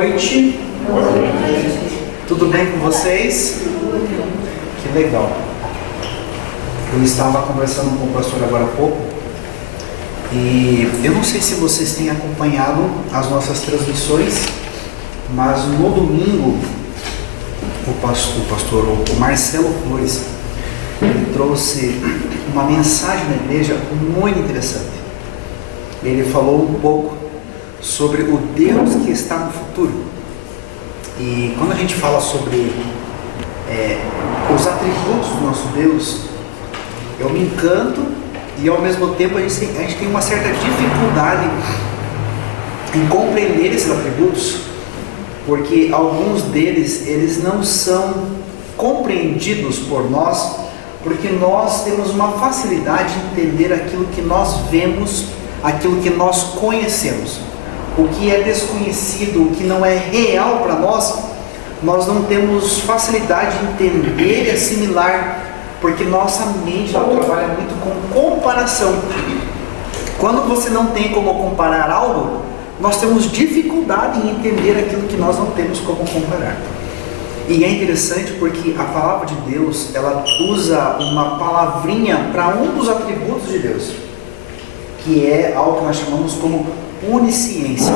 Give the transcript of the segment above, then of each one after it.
noite. Tudo bem com vocês? Que legal. Eu estava conversando com o pastor agora há pouco e eu não sei se vocês têm acompanhado as nossas transmissões, mas no domingo o Marcelo Flores ele trouxe uma mensagem na igreja muito interessante. Ele falou um pouco sobre o Deus que está no futuro. E quando a gente fala sobre os atributos do nosso Deus, eu me encanto e ao mesmo tempo a gente tem uma certa dificuldade em compreender esses atributos, porque alguns deles eles não são compreendidos por nós, porque nós temos uma facilidade de entender aquilo que nós vemos, aquilo que nós conhecemos. O que é desconhecido, o que não é real para nós, nós não temos facilidade de entender e assimilar, porque nossa mente trabalha muito com comparação. Quando você não tem como comparar algo, nós temos dificuldade em entender aquilo que nós não temos como comparar. E é interessante porque a palavra de Deus, ela usa uma palavrinha para um dos atributos de Deus, que é algo que nós chamamos como onisciência.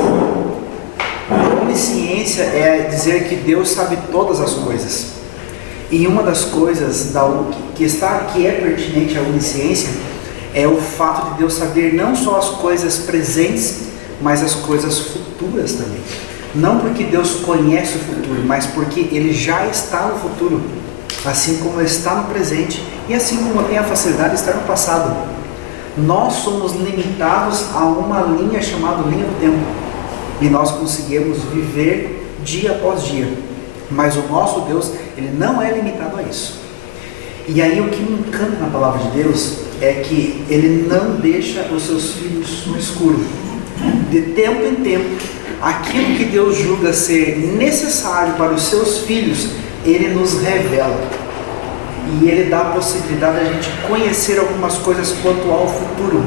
A onisciência é dizer que Deus sabe todas as coisas. E uma das coisas que é pertinente à onisciência é o fato de Deus saber não só as coisas presentes, mas as coisas futuras também. Não porque Deus conhece o futuro, mas porque Ele já está no futuro, assim como Ele está no presente e assim como tem a facilidade de estar no passado. Nós somos limitados a uma linha chamada linha do tempo e nós conseguimos viver dia após dia, mas o nosso Deus, Ele não é limitado a isso. E aí o que me encanta na palavra de Deus é que Ele não deixa os seus filhos no escuro. De tempo em tempo, aquilo que Deus julga ser necessário para os seus filhos, Ele nos revela. E Ele dá a possibilidade de a gente conhecer algumas coisas quanto ao futuro.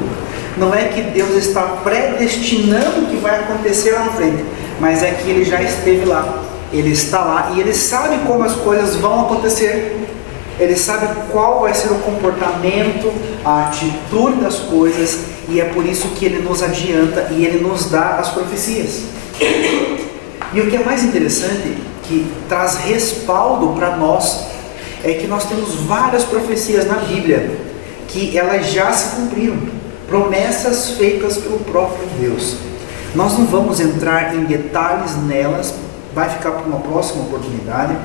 Não é que Deus está predestinando o que vai acontecer lá na frente, mas é que Ele já esteve lá. Ele está lá e Ele sabe como as coisas vão acontecer. Ele sabe qual vai ser o comportamento, a atitude das coisas, e é por isso que Ele nos adianta e Ele nos dá as profecias. E o que é mais interessante, que traz respaldo para nós, é que nós temos várias profecias na Bíblia que elas já se cumpriram, promessas feitas pelo próprio Deus. Nós não vamos entrar em detalhes nelas, vai ficar para uma próxima oportunidade,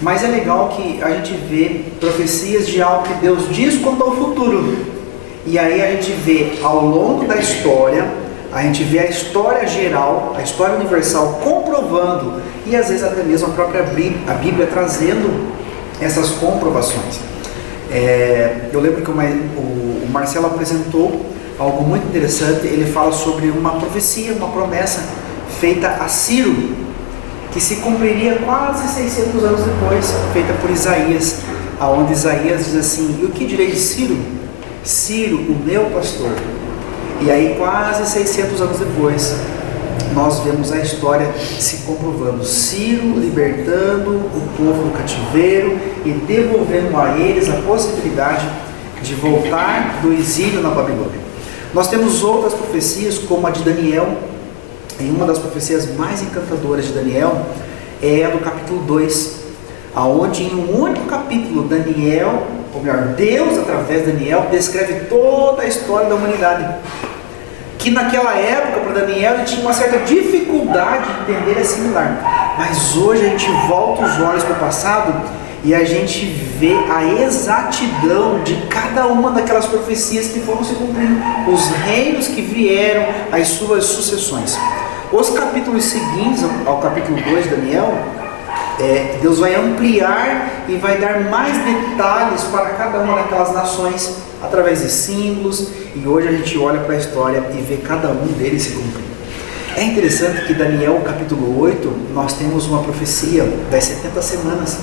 mas é legal que a gente vê profecias de algo que Deus diz quanto ao futuro, e aí a gente vê ao longo da história, a gente vê a história geral, a história universal comprovando, e às vezes até mesmo a própria Bíblia trazendo essas comprovações. Eu lembro que o Marcelo apresentou algo muito interessante. Ele fala sobre uma profecia, uma promessa feita a Ciro, que se cumpriria quase 600 anos depois, feita por Isaías, aonde Isaías diz assim: e o que direi de Ciro? Ciro, o meu pastor. E aí quase 600 anos depois, nós vemos a história se comprovando, Ciro libertando o povo do cativeiro e devolvendo a eles a possibilidade de voltar do exílio na Babilônia. Nós temos outras profecias, como a de Daniel, e uma das profecias mais encantadoras de Daniel é a do capítulo 2, aonde em um único capítulo Deus através de Daniel descreve toda a história da humanidade, que naquela época para Daniel ele tinha uma certa dificuldade de entender e assimilar, mas hoje a gente volta os olhos para o passado e a gente vê a exatidão de cada uma daquelas profecias que foram se cumprindo, os reinos que vieram, as suas sucessões. Os capítulos seguintes ao capítulo 2 de Daniel, Deus vai ampliar e vai dar mais detalhes para cada uma daquelas nações através de símbolos, e hoje a gente olha para a história e vê cada um deles se cumprir. É interessante que Daniel capítulo 8, nós temos uma profecia das 70 semanas,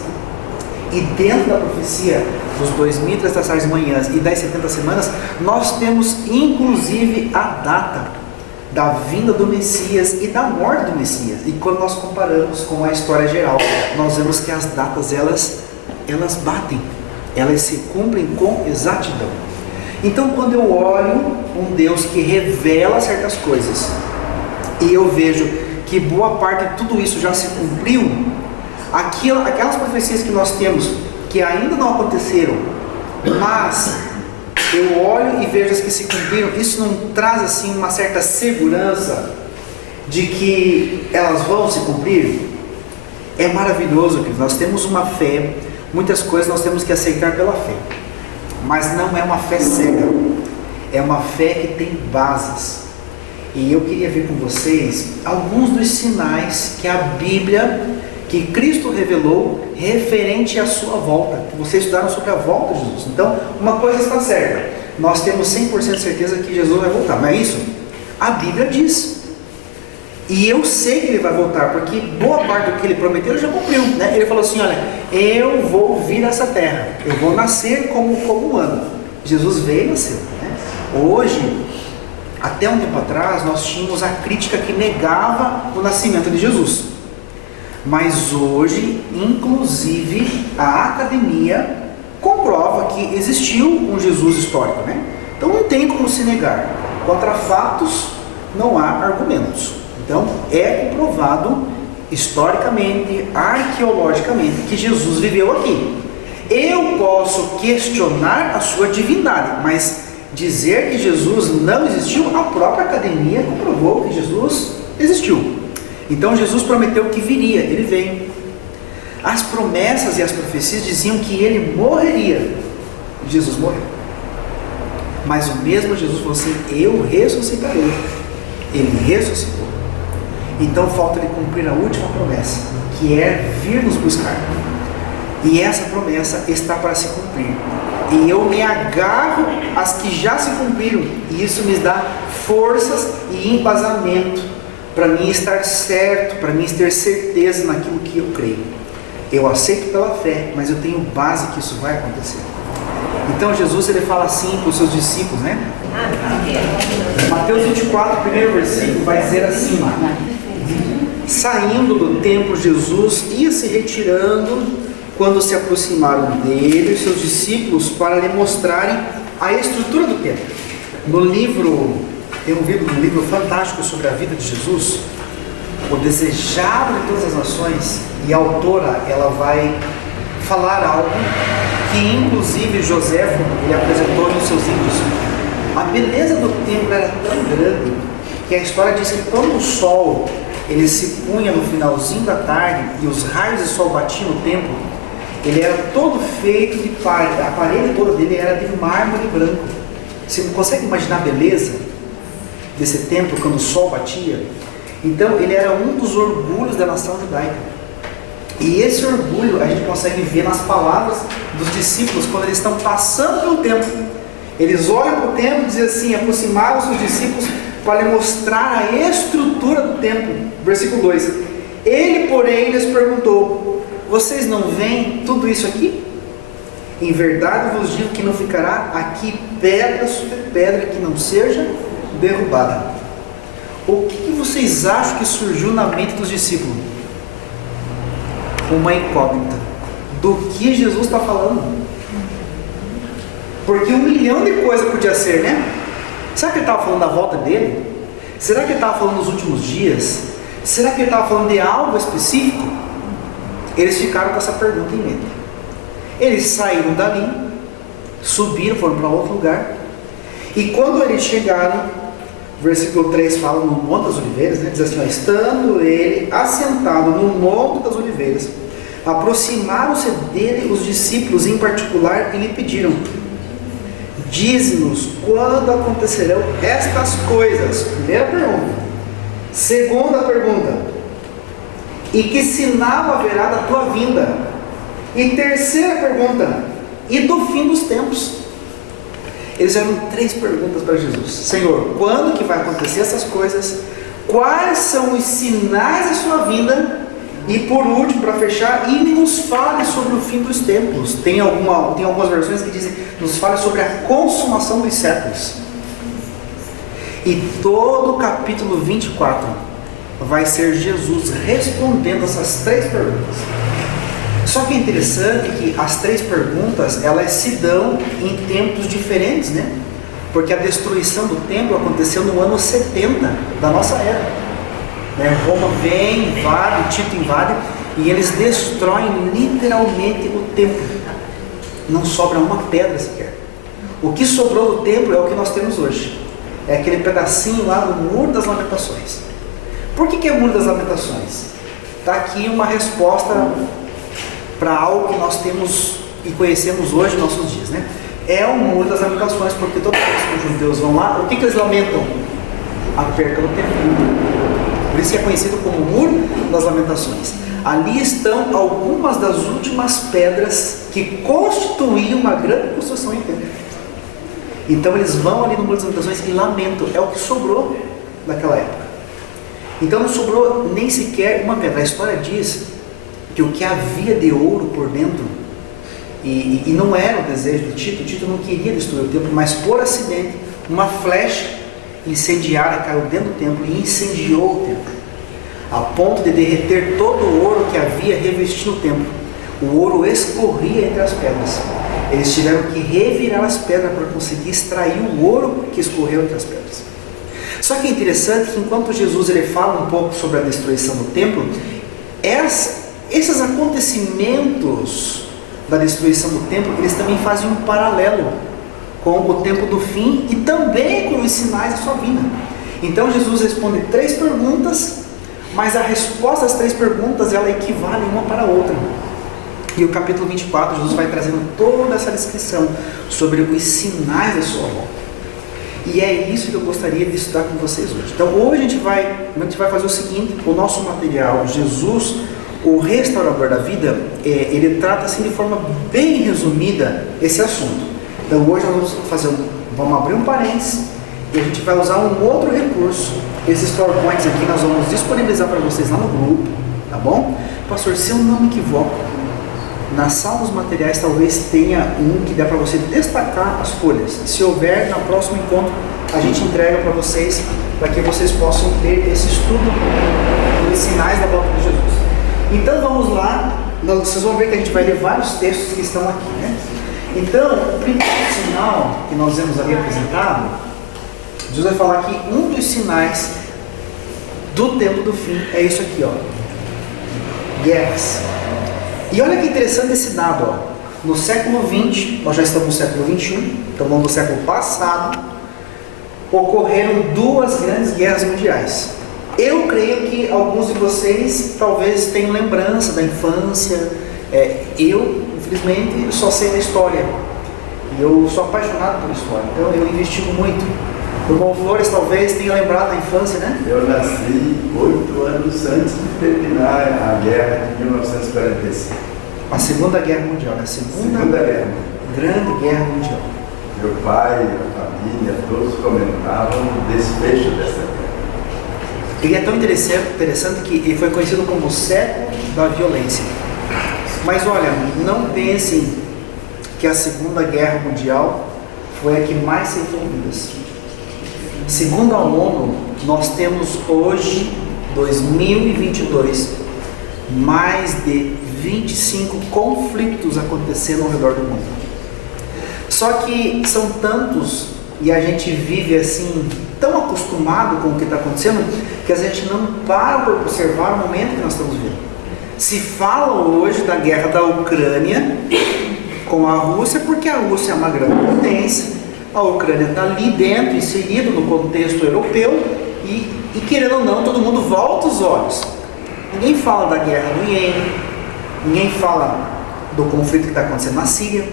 e dentro da profecia dos 2.300 manhãs e das 70 semanas, nós temos inclusive a data da vinda do Messias e da morte do Messias. E quando nós comparamos com a história geral, nós vemos que as datas elas batem, elas se cumprem com exatidão. Então, quando eu olho um Deus que revela certas coisas e eu vejo que boa parte de tudo isso já se cumpriu, aquelas profecias que nós temos que ainda não aconteceram, mas eu olho e vejo as que se cumpriram, isso não traz assim uma certa segurança de que elas vão se cumprir? É maravilhoso que nós temos uma fé, muitas coisas nós temos que aceitar pela fé, mas não é uma fé cega, é uma fé que tem bases. E eu queria ver com vocês alguns dos sinais que a Bíblia, que Cristo revelou referente à sua volta, que vocês estudaram sobre a volta de Jesus. Então, uma coisa está certa, nós temos 100% de certeza que Jesus vai voltar, não é isso? A Bíblia diz, e eu sei que ele vai voltar, porque boa parte do que ele prometeu ele já cumpriu, né? Ele falou assim, olha, eu vou vir a essa terra, eu vou nascer como humano. Jesus veio e nasceu, né? Hoje, até um tempo atrás, nós tínhamos a crítica que negava o nascimento de Jesus. Mas hoje, inclusive, a academia comprova que existiu um Jesus histórico, né? Então não tem como se negar. Contra fatos não há argumentos. Então é comprovado historicamente, arqueologicamente, que Jesus viveu aqui. Eu posso questionar a sua divindade, mas dizer que Jesus não existiu, a própria academia comprovou que Jesus existiu. Então Jesus prometeu que viria, ele veio. As promessas e as profecias diziam que ele morreria. Jesus morreu. Mas o mesmo Jesus falou assim, eu ressuscitarei. Ele ressuscitou. Então falta ele cumprir a última promessa, que é vir nos buscar. E essa promessa está para se cumprir. E eu me agarro às que já se cumpriram. E isso me dá forças e embasamento para mim estar certo, para mim ter certeza naquilo que eu creio. Eu aceito pela fé, mas eu tenho base que isso vai acontecer. Então Jesus ele fala assim para os seus discípulos, né? Mateus 24, primeiro versículo, vai dizer assim: saindo do templo, Jesus ia se retirando quando se aproximaram dele os seus discípulos para lhe mostrarem a estrutura do templo. Tem um livro fantástico sobre a vida de Jesus, O Desejado de Todas as Nações, e a autora ela vai falar algo que inclusive Joséfo ele apresentou nos seus livros. A beleza do templo era tão grande que a história diz que quando o sol ele se punha no finalzinho da tarde e os raios de sol batiam no templo, ele era todo feito de parede, a parede toda dele era de mármore branco. Você consegue imaginar a beleza desse templo quando o sol batia? Então ele era um dos orgulhos da nação judaica. E esse orgulho a gente consegue ver nas palavras dos discípulos quando eles estão passando pelo templo. Eles olham para o templo e dizem assim, aproximaram-se os discípulos para lhe mostrar a estrutura do templo. Versículo 2. Ele, porém, lhes perguntou: vocês não veem tudo isso aqui? Em verdade vos digo que não ficará aqui pedra sobre pedra que não seja derrubada. O que vocês acham que surgiu na mente dos discípulos? Uma incógnita do que Jesus está falando. Porque 1 milhão de coisas podia ser, né? Será que ele estava falando da volta dele? Será que ele estava falando dos últimos dias? Será que ele estava falando de algo específico? Eles ficaram com essa pergunta em mente. Eles saíram dali, subiram, foram para outro lugar. E quando eles chegaram, versículo 3 fala no Monte das Oliveiras, né? Diz assim, ó, estando ele assentado no Monte das Oliveiras, aproximaram-se dele os discípulos em particular e lhe pediram: dize-nos quando acontecerão estas coisas. Primeira pergunta. Segunda pergunta: e que sinal haverá da tua vinda? E terceira pergunta: e do fim dos tempos? Eles eram 3 perguntas para Jesus. Senhor, quando que vai acontecer essas coisas? Quais são os sinais da sua vinda? E por último, para fechar, e nos fale sobre o fim dos tempos. Tem algumas versões que dizem, nos fale sobre a consumação dos séculos. E todo o capítulo 24 vai ser Jesus respondendo essas 3 perguntas. Só que é interessante que as 3 perguntas, elas se dão em tempos diferentes, né? Porque a destruição do templo aconteceu no ano 70 da nossa era. Roma vem, invade, Tito invade, e eles destroem literalmente o templo. Não sobra uma pedra sequer. O que sobrou do templo é o que nós temos hoje. É aquele pedacinho lá do Muro das Lamentações. Por que é o Muro das Lamentações? Está aqui uma resposta para algo que nós temos e conhecemos hoje nos nossos dias, né? É o Muro das Lamentações, porque toda vez que os judeus vão lá, o que eles lamentam? A perda do templo. Por isso que é conhecido como Muro das Lamentações. Ali estão algumas das últimas pedras que constituíam uma grande construção em templo. Então eles vão ali no Muro das Lamentações e lamentam. É o que sobrou daquela época. Então não sobrou nem sequer uma pedra. A história diz que o que havia de ouro por dentro, e não era o desejo de Tito não queria destruir o templo, mas por acidente, uma flecha incendiária caiu dentro do templo e incendiou o templo, a ponto de derreter todo o ouro que havia revestido o templo. O ouro escorria entre as pedras. Eles tiveram que revirar as pedras para conseguir extrair o ouro que escorreu entre as pedras. Só que é interessante que enquanto Jesus ele fala um pouco sobre a destruição do templo, esses acontecimentos da destruição do templo, eles também fazem um paralelo com o tempo do fim e também com os sinais da sua vinda. Então Jesus responde 3 perguntas, mas a resposta às 3 perguntas, ela equivale uma para a outra. E o capítulo 24, Jesus vai trazendo toda essa descrição sobre os sinais da sua volta. E é isso que eu gostaria de estudar com vocês hoje. Então hoje a gente vai fazer o seguinte: o nosso material, Jesus, o restaurador da vida, ele trata assim de forma bem resumida esse assunto. Então hoje nós vamos abrir um parênteses e a gente vai usar um outro recurso. Esses PowerPoints aqui nós vamos disponibilizar para vocês lá no grupo, tá bom? Pastor, se eu não me equivoco, na sala dos materiais talvez tenha um que dá para você destacar as folhas. Se houver, no próximo encontro a gente entrega para vocês, para que vocês possam ter esse estudo dos sinais da volta de Jesus. Então vamos lá, vocês vão ver que a gente vai ler vários textos que estão aqui, né? Então, o primeiro sinal que nós vemos ali apresentado, Jesus vai falar que um dos sinais do tempo do fim é isso aqui, ó: guerras. E olha que interessante esse dado, ó. No século XX, nós já estamos no século XXI, estamos no século passado, ocorreram 2 grandes guerras mundiais. Eu creio que alguns de vocês talvez tenham lembrança da infância. Eu, infelizmente, só sei da história. E eu sou apaixonado por história, então eu investigo muito. O irmão Flores talvez tenha lembrado da infância, né? Eu nasci 8 anos antes de terminar a guerra de 1945. A Segunda Guerra Mundial, né? Segunda Guerra. Grande Guerra Mundial. Meu pai, a família, todos comentavam o desfecho dessa guerra. E é tão interessante que ele foi conhecido como o século da violência. Mas olha, não pensem que a Segunda Guerra Mundial foi a que mais se envolveu. Segundo a ONU, nós temos hoje, 2022, mais de 25 conflitos acontecendo ao redor do mundo. Só que são tantos e a gente vive assim, tão acostumado com o que está acontecendo, que a gente não para para observar o momento que nós estamos vivendo. Se fala hoje da guerra da Ucrânia com a Rússia, porque a Rússia é uma grande potência. A Ucrânia está ali dentro, inserido no contexto europeu, e querendo ou não, todo mundo volta os olhos. Ninguém fala da guerra do Iêmen, ninguém fala do conflito que está acontecendo na Síria,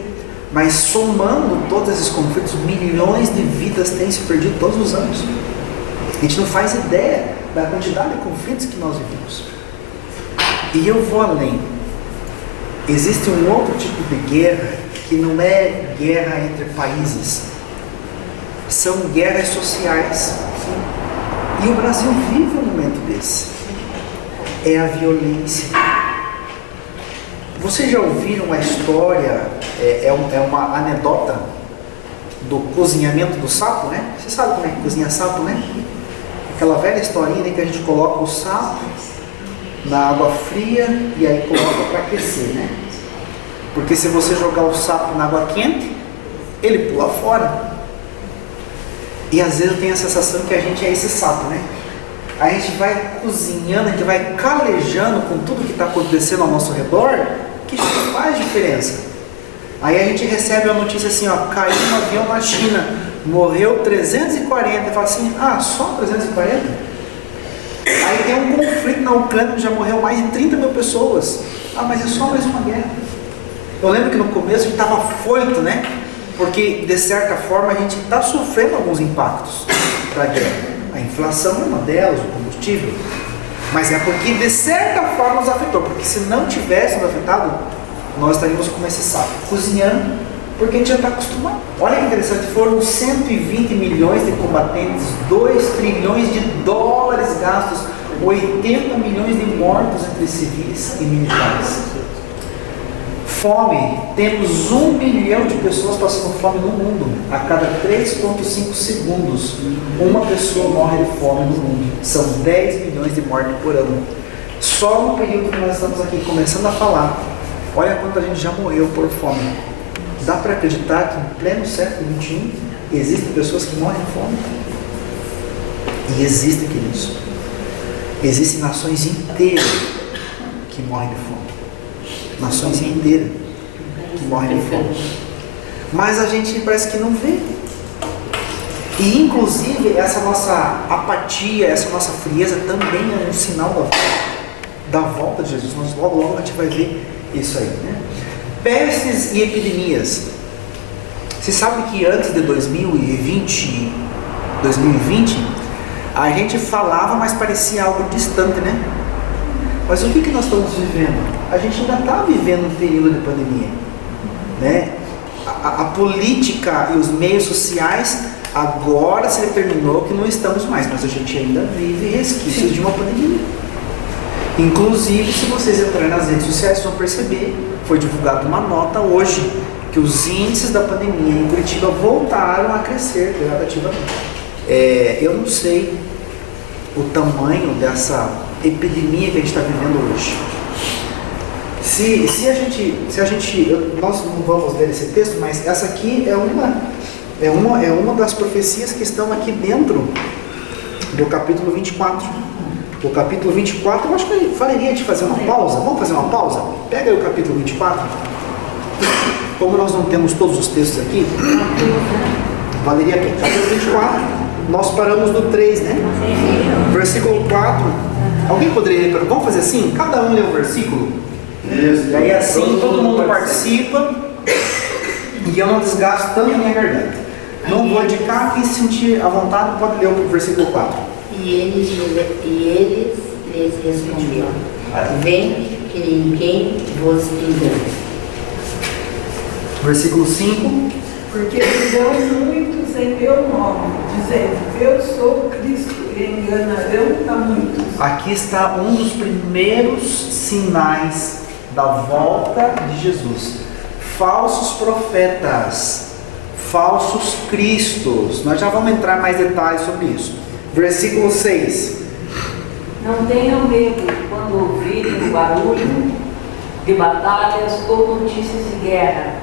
mas somando todos esses conflitos, milhões de vidas têm se perdido todos os anos. A gente não faz ideia da quantidade de conflitos que nós vivemos. E eu vou além. Existe um outro tipo de guerra que não é guerra entre países. São guerras sociais. E o Brasil vive um momento desse. É a violência. Vocês já ouviram a história, é uma anedota, do cozinhamento do sapo, né? Você sabe como é que cozinha sapo, né? Aquela velha historinha, né, que a gente coloca o sapo na água fria e aí coloca para aquecer, né? Porque se você jogar o sapo na água quente, ele pula fora. E às vezes eu tenho a sensação que a gente é esse sapo, né? A gente vai cozinhando, a gente vai calejando com tudo que está acontecendo ao nosso redor, que isso faz diferença. Aí a gente recebe a notícia assim, ó, caiu um avião na China, morreu 340, e fala assim, ah, só 340? Aí tem um conflito na Ucrânia, já morreu mais de 30 mil pessoas. Ah, mas é só mais uma guerra. Eu lembro que no começo a gente estava afoito, né? Porque de certa forma a gente está sofrendo alguns impactos da guerra. A inflação é uma delas, o combustível. Mas é porque de certa forma nos afetou. Porque se não tivesse nos afetado, nós estaríamos como esse sapo, cozinhando, porque a gente já está acostumado. Olha que interessante, foram 120 milhões de combatentes, 2 trilhões de dólares gastos, 80 milhões de mortos entre civis e militares. Fome, temos 1 milhão de pessoas passando fome no mundo. A cada 3,5 segundos, uma pessoa morre de fome no mundo. São 10 milhões de mortes por ano. Só no período que nós estamos aqui começando a falar, olha quanta gente já morreu por fome. Dá para acreditar que em pleno século XXI existem pessoas que morrem de fome? E existe, queridos. Existem nações inteiras que morrem de fome. Nações inteiras que morrem de fome. Mas a gente parece que não vê. E inclusive essa nossa apatia, essa nossa frieza também é um sinal da volta de Jesus. Nós logo a gente vai ver isso aí, né? Pestes e epidemias. Você sabe que antes de 2020, a gente falava, mas parecia algo distante, né? Mas o que nós estamos vivendo? A gente ainda está vivendo um período de pandemia, né? A política e os meios sociais agora se determinou que não estamos mais, mas a gente ainda vive resquícios de uma pandemia. Inclusive, se vocês entrarem nas redes sociais, vão perceber, foi divulgada uma nota hoje, que os índices da pandemia em Curitiba voltaram a crescer gradativamente. Eu não sei o tamanho dessa epidemia que a gente está vivendo hoje. Nós não vamos ler esse texto, mas essa aqui é uma das profecias que estão aqui dentro do capítulo 24. O capítulo 24, eu acho que valeria de fazer uma pausa. Vamos fazer uma pausa? Pega aí o capítulo 24. Como nós não temos todos os textos aqui, valeria aqui. Capítulo 24, nós paramos no 3, né? Versículo 4. Alguém poderia ler? Vamos fazer assim? Cada um lê o versículo. Isso. E aí assim todo mundo participa e eu não desgasto tanto a minha garganta. Não vou indicar, quem se sentir à vontade pode ler o versículo 4. E eles lhes responderam: vem, que ninguém vos engane. Versículo 5. Porque virão muitos em meu nome, dizendo, eu sou o Cristo, e enganarão a muitos. Aqui está um dos primeiros sinais da volta de Jesus. Falsos profetas, falsos cristos. Nós já vamos entrar em mais detalhes sobre isso. Versículo 6. Não tenham medo quando ouvirem o barulho de batalhas ou notícias de guerra.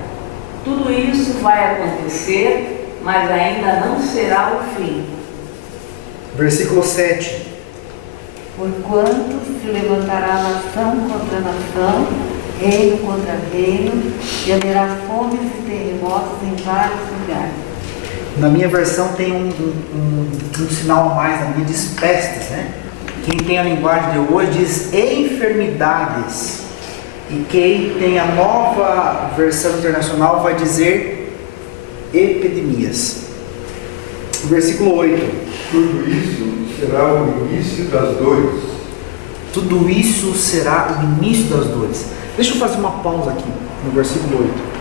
Tudo isso vai acontecer, mas ainda não será o fim. Versículo 7. Porquanto se levantará nação contra nação, reino contra reino, e haverá fomes e terremotos em vários lugares. Na minha versão tem um sinal a mais, na minha diz pestes, né? Quem tem a linguagem de hoje diz enfermidades. E quem tem a nova versão internacional vai dizer epidemias. Versículo 8. Tudo isso será o início das dores. Tudo isso será o início das dores. Deixa eu fazer uma pausa aqui no versículo 8.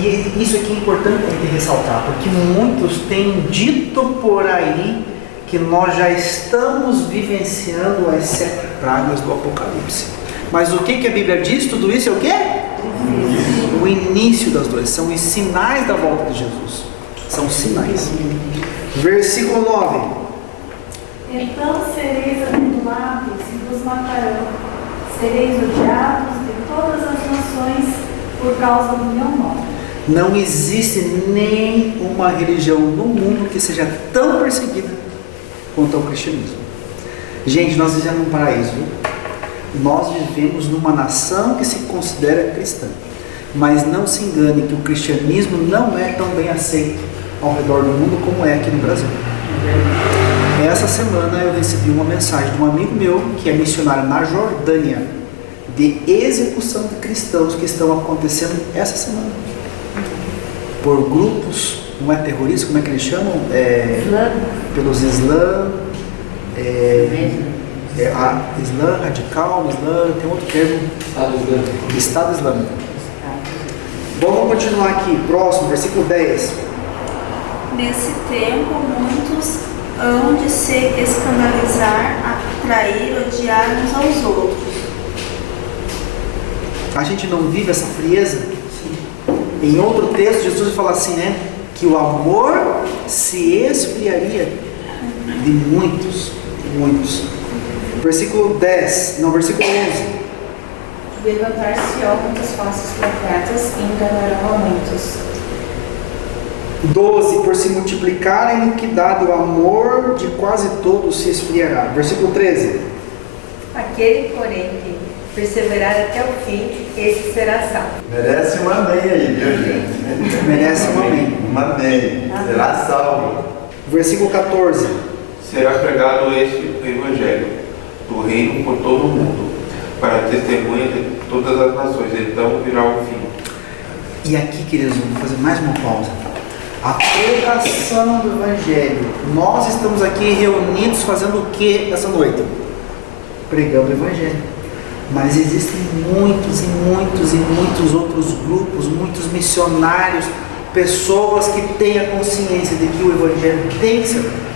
E isso aqui é importante a gente ressaltar, porque muitos têm dito por aí que nós já estamos vivenciando as 7 pragas do Apocalipse. Mas o que a Bíblia diz? Tudo isso é o quê? O início das dores. São os sinais da volta de Jesus. São sinais. Versículo 9. Então sereis atribulados e vos matarão. Sereis odiados de todas as nações por causa do meu nome. Não existe nenhuma religião no mundo que seja tão perseguida quanto o cristianismo. Gente, nós vivemos num paraíso. Nós vivemos numa nação que se considera cristã. Mas não se engane que o cristianismo não é tão bem aceito ao redor do mundo como é aqui no Brasil. Essa semana eu recebi uma mensagem de um amigo meu que é missionário na Jordânia, de execução de cristãos que estão acontecendo essa semana. Por grupos, não é terrorista, como é que eles chamam? Pelos Islã, Islã radical, Islã, tem outro termo. Estado Islâmico. Bom, vamos continuar aqui. Próximo, versículo 10. Nesse tempo, muitos hão de se escandalizar, atrair, odiar uns aos outros. A gente não vive essa frieza? Em outro texto, Jesus fala assim, né? Que o amor se esfriaria de muitos. Versículo 10, não, versículo 11. Levantar-se-ão muitas falsas profetas e enganarão a muitos. 12, por se multiplicar a iniquidade, o amor de quase todos se esfriará. Versículo 13. Aquele, porém, que perseverar até o fim, esse será salvo. Merece um amém aí, viu, gente? Merece um amém. Um amém. Será salvo. Versículo 14. Será pregado este evangelho do reino por todo o mundo, para testemunha de todas as nações, então virá o fim. E aqui, queridos, vamos fazer mais uma pausa. A pregação do Evangelho. Nós estamos aqui reunidos fazendo o que essa noite? Pregando o Evangelho. Mas existem muitos outros grupos, muitos missionários, pessoas que têm a consciência de que o Evangelho tem que ser pregado.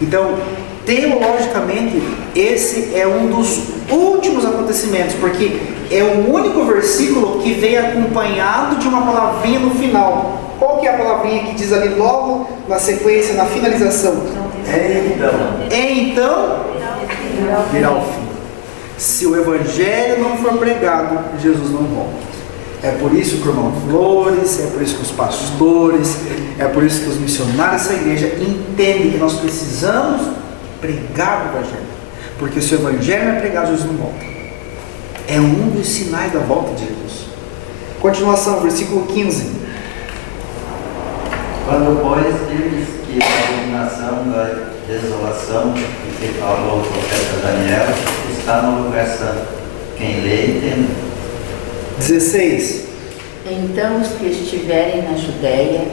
Então, teologicamente, esse é um dos últimos acontecimentos, porque é o único versículo que vem acompanhado de uma palavrinha no final. Qual que é a palavrinha que diz ali logo na sequência, na finalização? Então virá o fim. Se o Evangelho não for pregado, Jesus não volta. É por isso que o irmão Flores, é por isso que os pastores, é por isso que os missionários dessa igreja entendem que nós precisamos pregar o Evangelho. Porque se o Evangelho não é pregado, Jesus não volta. É um dos sinais da volta de Jesus. Continuação, versículo 15. Quando, pois, virdes que a abominação da desolação que falou o profeta Daniel está no lugar santo, quem lê entende. 16. Então os que estiverem na Judéia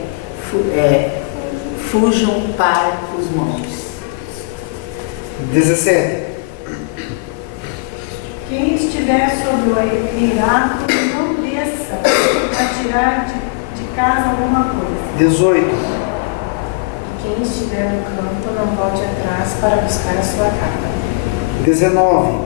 fujam para os montes. 17. Quem estiver sobre o eirado, não desça a tirar de casa alguma coisa. 18. Quem estiver no campo, não volte atrás para buscar a sua capa. 19.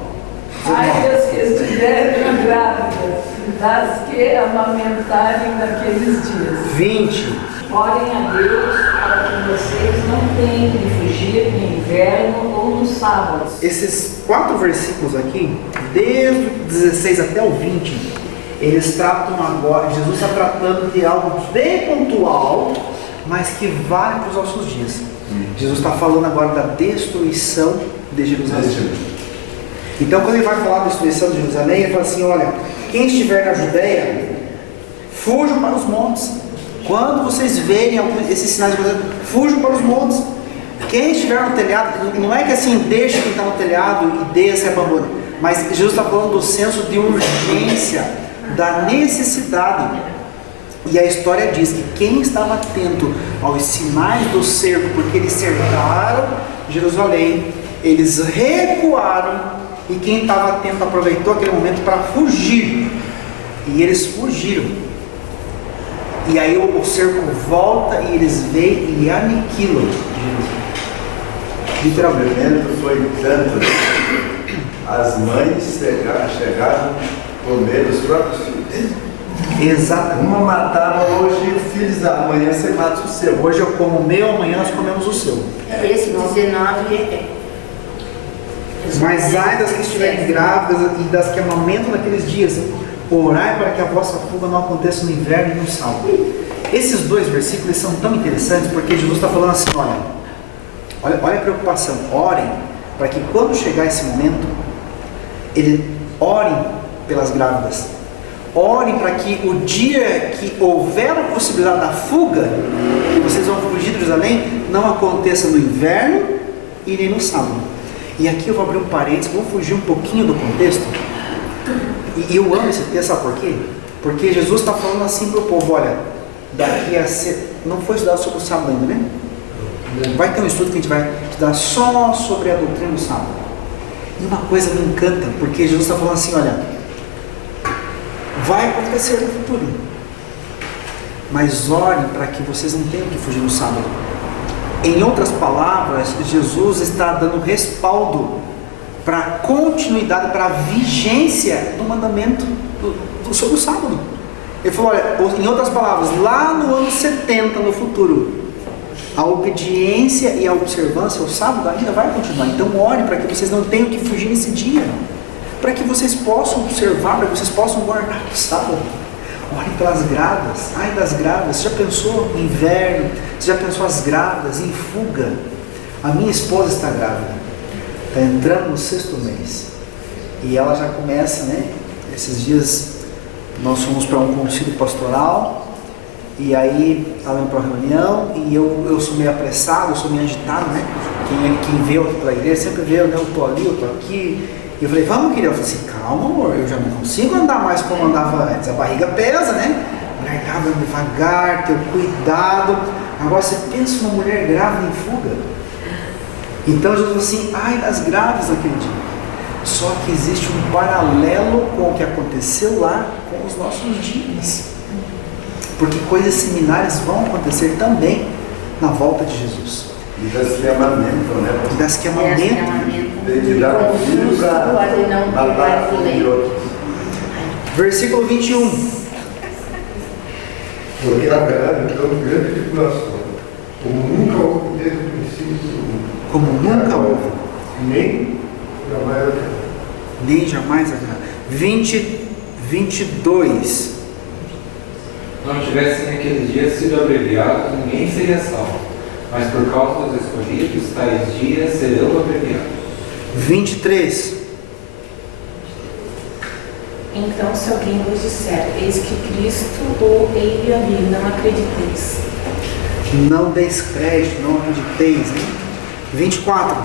Ai, das que estiverem grávidas, das que amamentarem naqueles dias. 20. Orem a Deus para que vocês não tenham de fugir no inverno ou nos sábados. Esses 4 versículos aqui, desde o 16 até o 20, eles tratam agora, Jesus está tratando de algo bem pontual, mas que vale para os nossos dias. Jesus está falando agora da destruição de Jerusalém. Então, quando ele vai falar da destruição de Jerusalém, ele fala assim: olha, quem estiver na Judéia, fujam para os montes. Quando vocês verem esses sinais de coisa, fujam para os montes. Quem estiver no telhado, não é que assim, deixa quem está no telhado e desça e abandone, mas Jesus está falando do senso de urgência, da necessidade. E a história diz que quem estava atento aos sinais do cerco, porque eles cercaram Jerusalém, eles recuaram, e quem estava atento aproveitou aquele momento para fugir, e eles fugiram. E aí o cerco volta e eles veem e aniquilam Jerusalém. Literalmente. O sofrimento foi tanto, as mães chegaram a comer os próprios filhos. Exato. Uma matava hoje o filho, amanhã você mata o seu. Hoje eu como o meu, amanhã nós comemos o seu. Esse 19 é. Mas ai das que estiverem grávidas e das que amamentam naqueles dias, orai para que a vossa fuga não aconteça no inverno e no sábado. Esses dois versículos são tão interessantes porque Jesus está falando assim, olha a preocupação, orem para que quando chegar esse momento, orem pelas grávidas, orem para que o dia que houver a possibilidade da fuga, que vocês vão fugir de Jerusalém, não aconteça no inverno e nem no sábado. E aqui eu vou abrir um parênteses, vou fugir um pouquinho do contexto. E eu amo esse texto, sabe por quê? Porque Jesus está falando assim para o povo, olha, daqui a não foi estudado sobre o sábado ainda, né? Vai ter um estudo que a gente vai estudar só sobre a doutrina do sábado. E uma coisa me encanta, porque Jesus está falando assim, olha, vai acontecer no futuro, mas orem para que vocês não tenham que fugir no sábado. Em outras palavras, Jesus está dando respaldo para a continuidade, para a vigência do mandamento sobre o sábado. Ele falou, olha, em outras palavras, lá no ano 70 no futuro, a obediência e a observância ao sábado ainda vai continuar. Então ore para que vocês não tenham que fugir nesse dia, para que vocês possam observar, para que vocês possam guardar o sábado. Ore pelas grávidas. Ai das grávidas. Você já pensou em inverno? Você já pensou as grávidas em fuga? A minha esposa está grávida, está entrando no 6º mês e ela já começa, né? Esses dias nós fomos para um concílio pastoral e aí estava indo para uma reunião e eu sou meio apressado, eu sou meio agitado, né? Quem veio aqui para a igreja sempre vê, né? Eu estou ali, eu estou aqui. E eu falei, vamos, querida? Eu falei assim, calma, amor, eu já não consigo andar mais como andava antes. A barriga pesa, né? Mulher grávida devagar, ter cuidado. Agora você pensa uma mulher grávida em fuga. Então Jesus falou assim, ai das grávidas naquele dia. Só que existe um paralelo com o que aconteceu lá com os nossos dias. Porque coisas similares vão acontecer também na volta de Jesus. E das que amamentam, né? E das que amamentam. De dar um filho para matar de outros. Versículo 21. Porque haverá então grande tribulação, como nunca houve desde o princípio do mundo. Como nunca houve. Nem jamais haverá. Nem jamais haverá. 22. Não tivessem naqueles dias sido abreviados, ninguém seria salvo. Mas por causa dos escolhidos, tais dias serão abreviados. 23. Então, se alguém vos disser, eis que Cristo ou ele ali, não acrediteis. Não deis crédito, não acrediteis. Né? 24.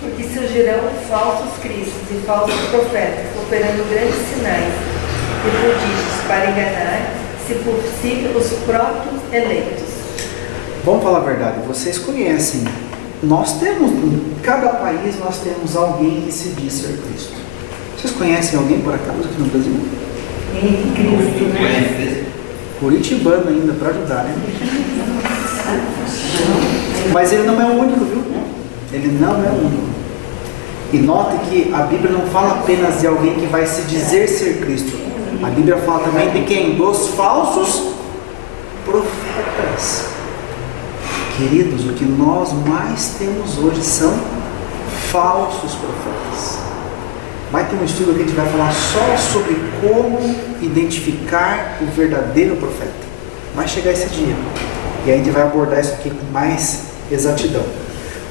Porque surgirão falsos cristos e falsos profetas, operando grandes sinais e prodígios para enganar, se possível, os próprios eleitos. Vamos falar a verdade, vocês conhecem. Nós temos, em cada país nós temos alguém que se diz ser Cristo. Vocês conhecem alguém por acaso aqui no Brasil? Cristo, né? Curitibano ainda, para ajudar, né? Mas ele não é o único, viu? Ele não é o único. E note que a Bíblia não fala apenas de alguém que vai se dizer ser Cristo. A Bíblia fala também de quem? Dos falsos profetas. Queridos, o que nós mais temos hoje são falsos profetas. Vai ter um estudo que a gente vai falar só sobre como identificar o verdadeiro profeta. Vai chegar esse dia. E a gente vai abordar isso aqui com mais exatidão.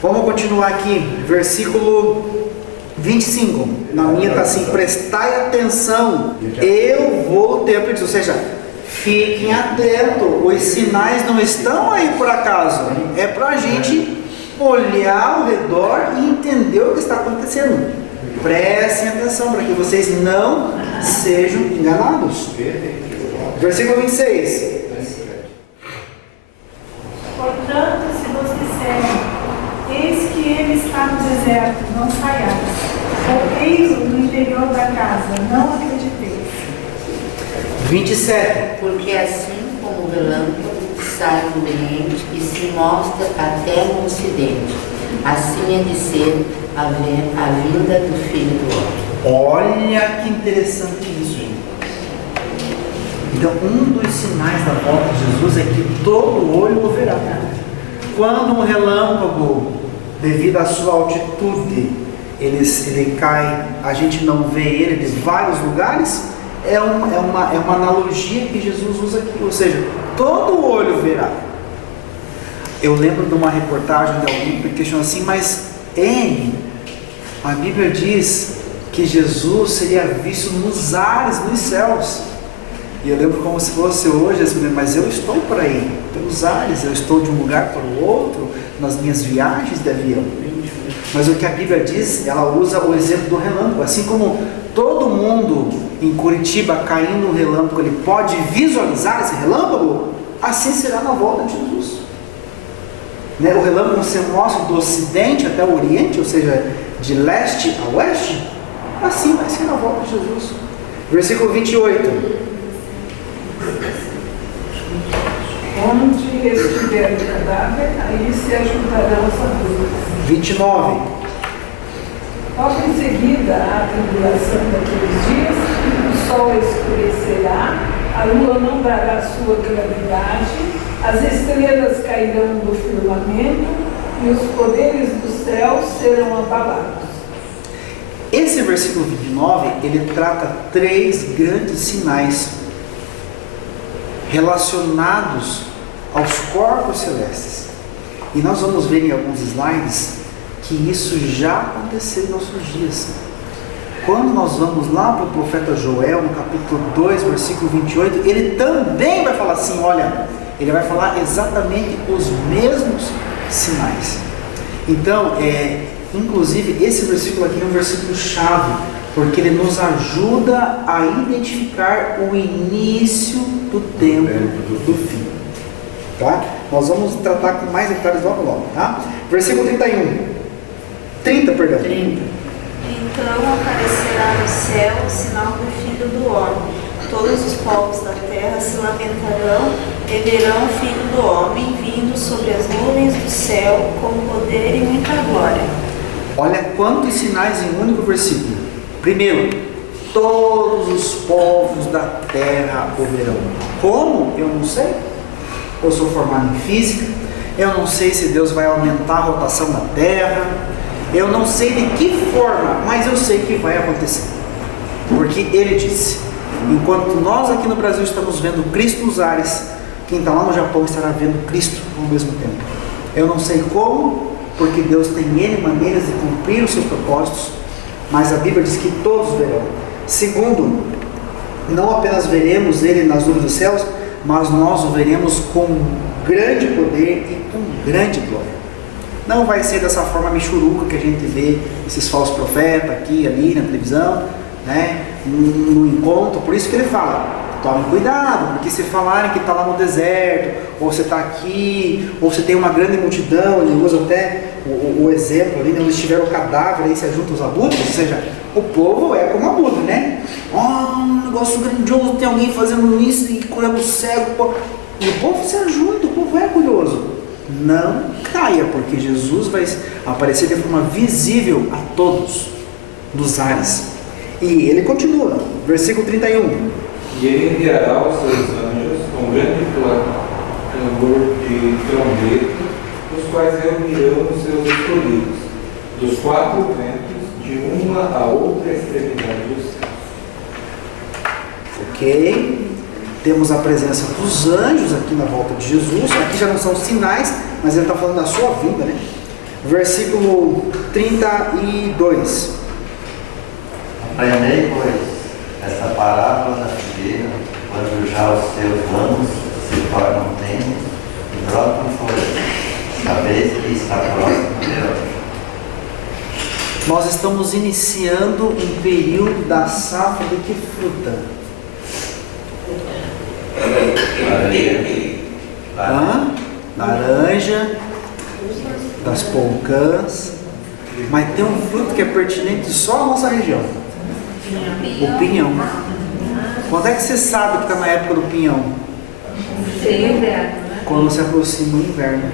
Vamos continuar aqui, versículo 25. Na minha está assim, prestai atenção, eu vou ter aprendido. Ou seja, fiquem atentos, os sinais não estão aí por acaso. É para a gente olhar ao redor e entender o que está acontecendo. Prestem atenção para que vocês não sejam enganados. Versículo 26. Portanto, se vos disserem, eis que ele está no deserto, não saiais. Ou eis-o no interior da casa, não acrediteis. 27. Porque assim como o relâmpago sai do Oriente e se mostra até no Ocidente, assim é de ser a vinda do Filho do Homem. Olha que interessante isso, gente. Então, um dos sinais da volta de Jesus é que todo olho o verá. Quando um relâmpago, devido à sua altitude, ele cai, a gente não vê ele de vários lugares, é uma analogia que Jesus usa aqui, ou seja, todo olho verá. Eu lembro de uma reportagem de alguém que questionou assim, mas a Bíblia diz que Jesus seria visto nos ares, nos céus. E eu lembro como se fosse hoje, mas eu estou por aí, pelos ares, eu estou de um lugar para o outro, nas minhas viagens de avião. Mas o que a Bíblia diz, ela usa o exemplo do relâmpago. Assim como todo mundo em Curitiba caindo um relâmpago, ele pode visualizar esse relâmpago, assim será na volta de Jesus. O relâmpago se mostra do ocidente até o oriente, ou seja, de leste a oeste, assim vai ser na volta de Jesus. Versículo 28. Onde estiver o cadáver, aí se ajuntarão os adultos. 29. Logo em seguida, a tribulação daqueles dias, o sol escurecerá, a lua não dará sua claridade, as estrelas cairão do firmamento e os poderes do céu serão abalados. Esse versículo 29, ele trata 3 grandes sinais relacionados aos corpos celestes. E nós vamos ver em alguns slides que isso já aconteceu em nossos dias. Quando nós vamos lá para o profeta Joel, no capítulo 2, versículo 28, ele também vai falar assim, olha, ele vai falar exatamente os mesmos sinais. Então, inclusive, esse versículo aqui é um versículo chave, porque ele nos ajuda a identificar o início do tempo do fim. Tá? Nós vamos tratar com mais detalhes logo, tá? Versículo 30, perdão. 30. Então aparecerá no céu o sinal do Filho do Homem. Todos os povos da terra se lamentarão e verão o Filho do Homem vindo sobre as nuvens do céu com poder e muita glória. Olha quantos sinais em um único versículo. Primeiro, todos os povos da terra o verão. Como? Eu não sei. Eu sou formado em física. Eu não sei se Deus vai aumentar a rotação da terra. Eu não sei de que forma, mas eu sei que vai acontecer. Porque Ele disse, enquanto nós aqui no Brasil estamos vendo Cristo nos ares, quem está lá no Japão estará vendo Cristo ao mesmo tempo. Eu não sei como, porque Deus tem N maneiras de cumprir os seus propósitos, mas a Bíblia diz que todos verão. Segundo, não apenas veremos Ele nas nuvens dos céus, mas nós o veremos com grande poder e com grande glória. Não vai ser dessa forma michuruca que a gente vê esses falsos profetas aqui, ali na televisão, né, no encontro. Por isso que ele fala, tome cuidado, porque se falarem que está lá no deserto, ou você está aqui, ou você tem uma grande multidão, ele usa até o exemplo ali, onde estiver o cadáver, aí se ajuntam os abutres, ou seja, o povo é como abutre, né? Um negócio grandioso, tem alguém fazendo isso e curando o cego, e o povo se ajuda, o povo é curioso. Não caia, porque Jesus vai aparecer de forma visível a todos nos ares. E ele continua, versículo 31. E ele enviará os seus anjos com grande clamor de trombeta, os quais reunirão os seus escolhidos, dos 4 ventos, de uma a outra extremidade do céu. Ok? Temos a presença dos anjos aqui na volta de Jesus. Aqui já não são sinais, mas ele está falando da sua vida, né? Versículo 32. Aprendei, pois, esta parábola da figueira, quando já os seus ramos se tornam tenros e brotam folhas, sabeis que está próximo o verão. Nós estamos iniciando um período da safra de que fruta? Laranja, das polcãs, mas tem um fruto que é pertinente só à nossa região, o pinhão. Quando é que você sabe que está na época do pinhão? Quando se aproxima o inverno.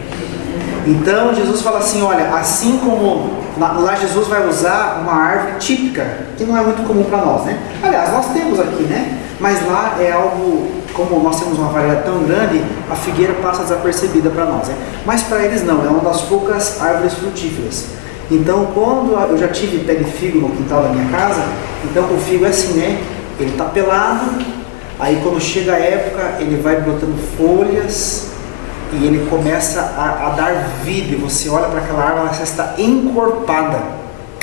Então Jesus fala assim, olha, assim como lá Jesus vai usar uma árvore típica, que não é muito comum para nós, né? Aliás, nós temos aqui, né? Mas lá é algo como nós temos uma variedade tão grande, a figueira passa desapercebida para nós, né? Mas para eles não, é uma das poucas árvores frutíferas. Então, quando eu já tive pé de figo no quintal da minha casa, então o figo é assim, né? Ele está pelado, aí quando chega a época, ele vai brotando folhas e ele começa a dar vida. E você olha para aquela árvore, ela já está encorpada.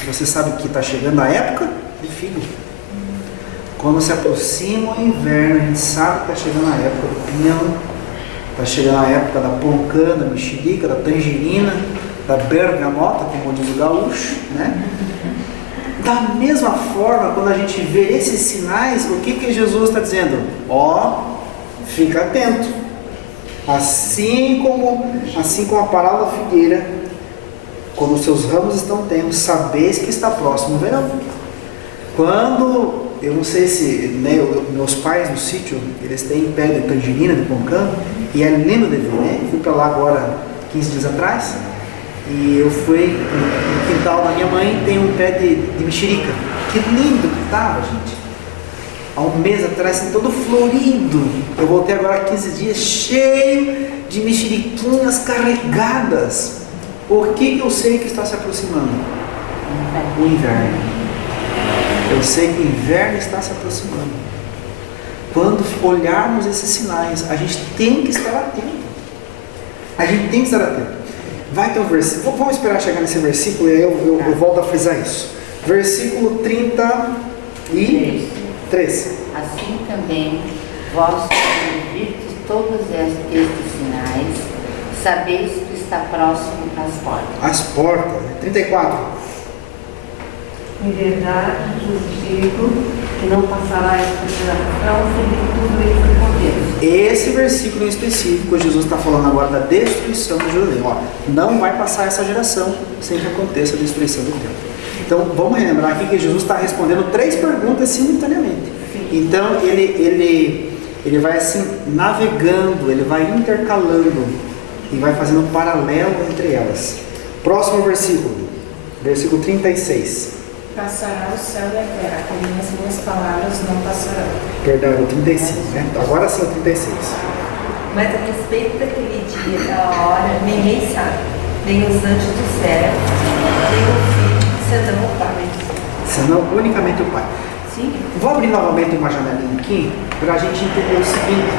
Você sabe que está chegando a época de figo. Quando se aproxima o inverno, a gente sabe que está chegando a época do pinhão, está chegando a época da poncã, da mexerica, da tangerina, da bergamota, como diz o gaúcho, né? Da mesma forma, quando a gente vê esses sinais, o que Jesus está dizendo? Ó, fica atento. Assim como a parábola da figueira, quando os seus ramos estão tenros, sabeis que está próximo o verão. Quando, eu não sei se, né, meus pais no sítio, eles têm pé de tangerina, de poncã, e é lindo de ver, né? Fui para lá agora 15 dias atrás, e eu fui no quintal da minha mãe, tem um pé de mexerica. Que lindo que estava, gente. Há um mês atrás, assim, todo florido. Eu voltei agora há 15 dias, cheio de mexeriquinhas carregadas. Por que eu sei que está se aproximando? O inverno. Eu sei que o inverno está se aproximando. Quando olharmos esses sinais, a gente tem que estar atento. A gente tem que estar atento. Vai ter um versículo, vamos esperar chegar nesse versículo e aí eu volto a frisar isso. Versículo 33. Assim também, vós que vistes todos estes sinais, sabeis que está próximo às portas. As portas, 34. Em verdade, vos digo que não passará esta geração sem que tudo isso aconteça. Esse versículo em específico, Jesus está falando agora da destruição de Jerusalém. Ó, não vai passar essa geração sem que aconteça a destruição do templo. Então, vamos relembrar aqui que Jesus está respondendo 3 perguntas simultaneamente. Então, ele vai assim, navegando, ele vai intercalando e vai fazendo um paralelo entre elas. Próximo versículo, versículo 36. Passará o céu e a terra, porém as minhas palavras não passarão. Perdão, o 35, né? Agora sim o 36. Mas a respeito daquele dia, da hora, ninguém sabe, nem os anjos do céu, nem o Filho, senão o Pai. Senão unicamente o Pai. Sim. Vou abrir novamente uma janelinha aqui para a gente entender o seguinte.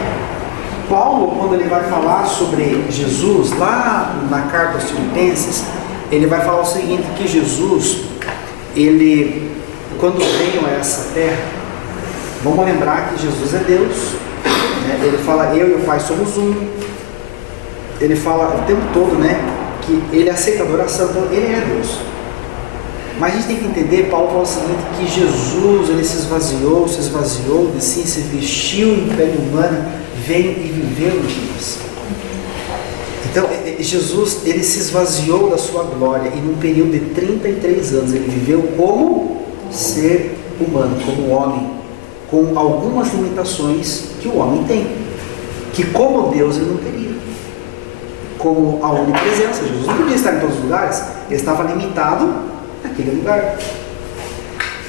Paulo, quando ele vai falar sobre Jesus, lá na carta aos Filipenses, ele vai falar o seguinte, que Jesus, ele, quando veio a essa terra, vamos lembrar que Jesus é Deus, né? Ele fala, eu e o Pai somos um. Ele fala o tempo todo, né, que ele aceita a adoração, então ele é Deus. Mas a gente tem que entender, Paulo fala o seguinte, que Jesus, ele se esvaziou de si, se vestiu em pele humana, veio e viveu entre nós. Então, Jesus, ele se esvaziou da sua glória e num período de 33 anos, ele viveu como ser humano, como homem, com algumas limitações que o homem tem, que como Deus ele não teria. Como a onipresença, Jesus não podia estar em todos os lugares, ele estava limitado naquele lugar.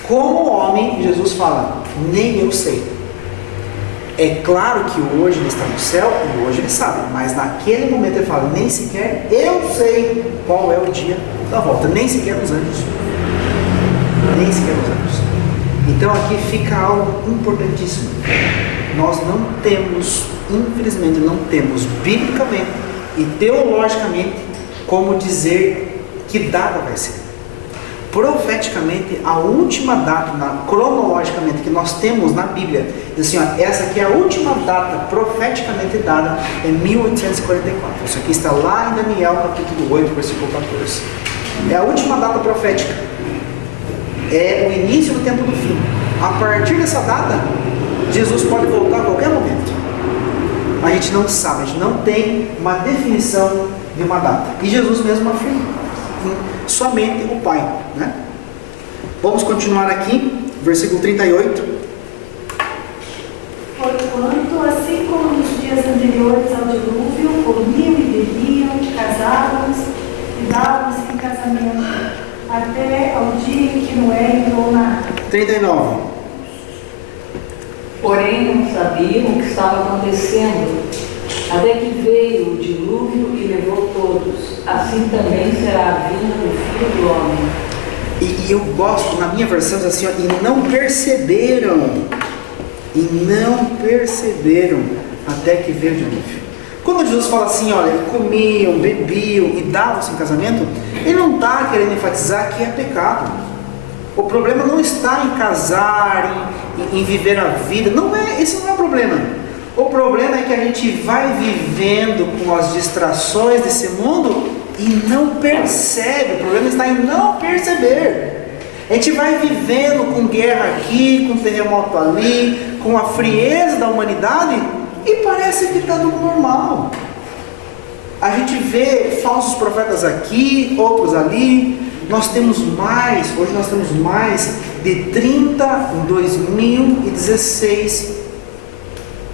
Como homem, Jesus fala, nem eu sei. É claro que hoje ele está no céu e hoje ele sabe, mas naquele momento ele fala, nem sequer eu sei qual é o dia da volta, nem sequer os anjos. Nem sequer os anjos. Então aqui fica algo importantíssimo. Nós não temos, infelizmente não temos, biblicamente e teologicamente, como dizer que data vai ser. Profeticamente, a última data, cronologicamente, que nós temos na Bíblia, diz assim, ó, essa aqui é a última data profeticamente dada, é 1844. Isso aqui está lá em Daniel, capítulo 8, versículo 14. É a última data profética. É o início do tempo do fim. A partir dessa data, Jesus pode voltar a qualquer momento. A gente não sabe, a gente não tem uma definição de uma data. E Jesus mesmo afirma. Somente o Pai, né? Vamos continuar aqui, versículo 38. Porquanto, assim como nos dias anteriores ao dilúvio, comiam e bebiam, casavam-se e davam-se em casamento, até ao dia em que Noé entrou na arca. 39. Porém, porém não sabiam o que estava acontecendo, até que veio o dilúvio e levou todos. Assim também será a vinda do Filho do Homem. E eu gosto, na minha versão, diz assim, ó, e não perceberam até que veio o dilúvio. Quando Jesus fala assim, olha, comiam, bebiam e davam-se em casamento, ele não está querendo enfatizar que é pecado. O problema não está em casar, em viver a vida, esse não é o problema. O problema é que a gente vai vivendo com as distrações desse mundo e não percebe. O problema está em não perceber. A gente vai vivendo com guerra aqui, com terremoto ali, com a frieza da humanidade e parece que está tudo normal. A gente vê falsos profetas aqui, outros ali. Hoje nós temos mais de 30, em 2016,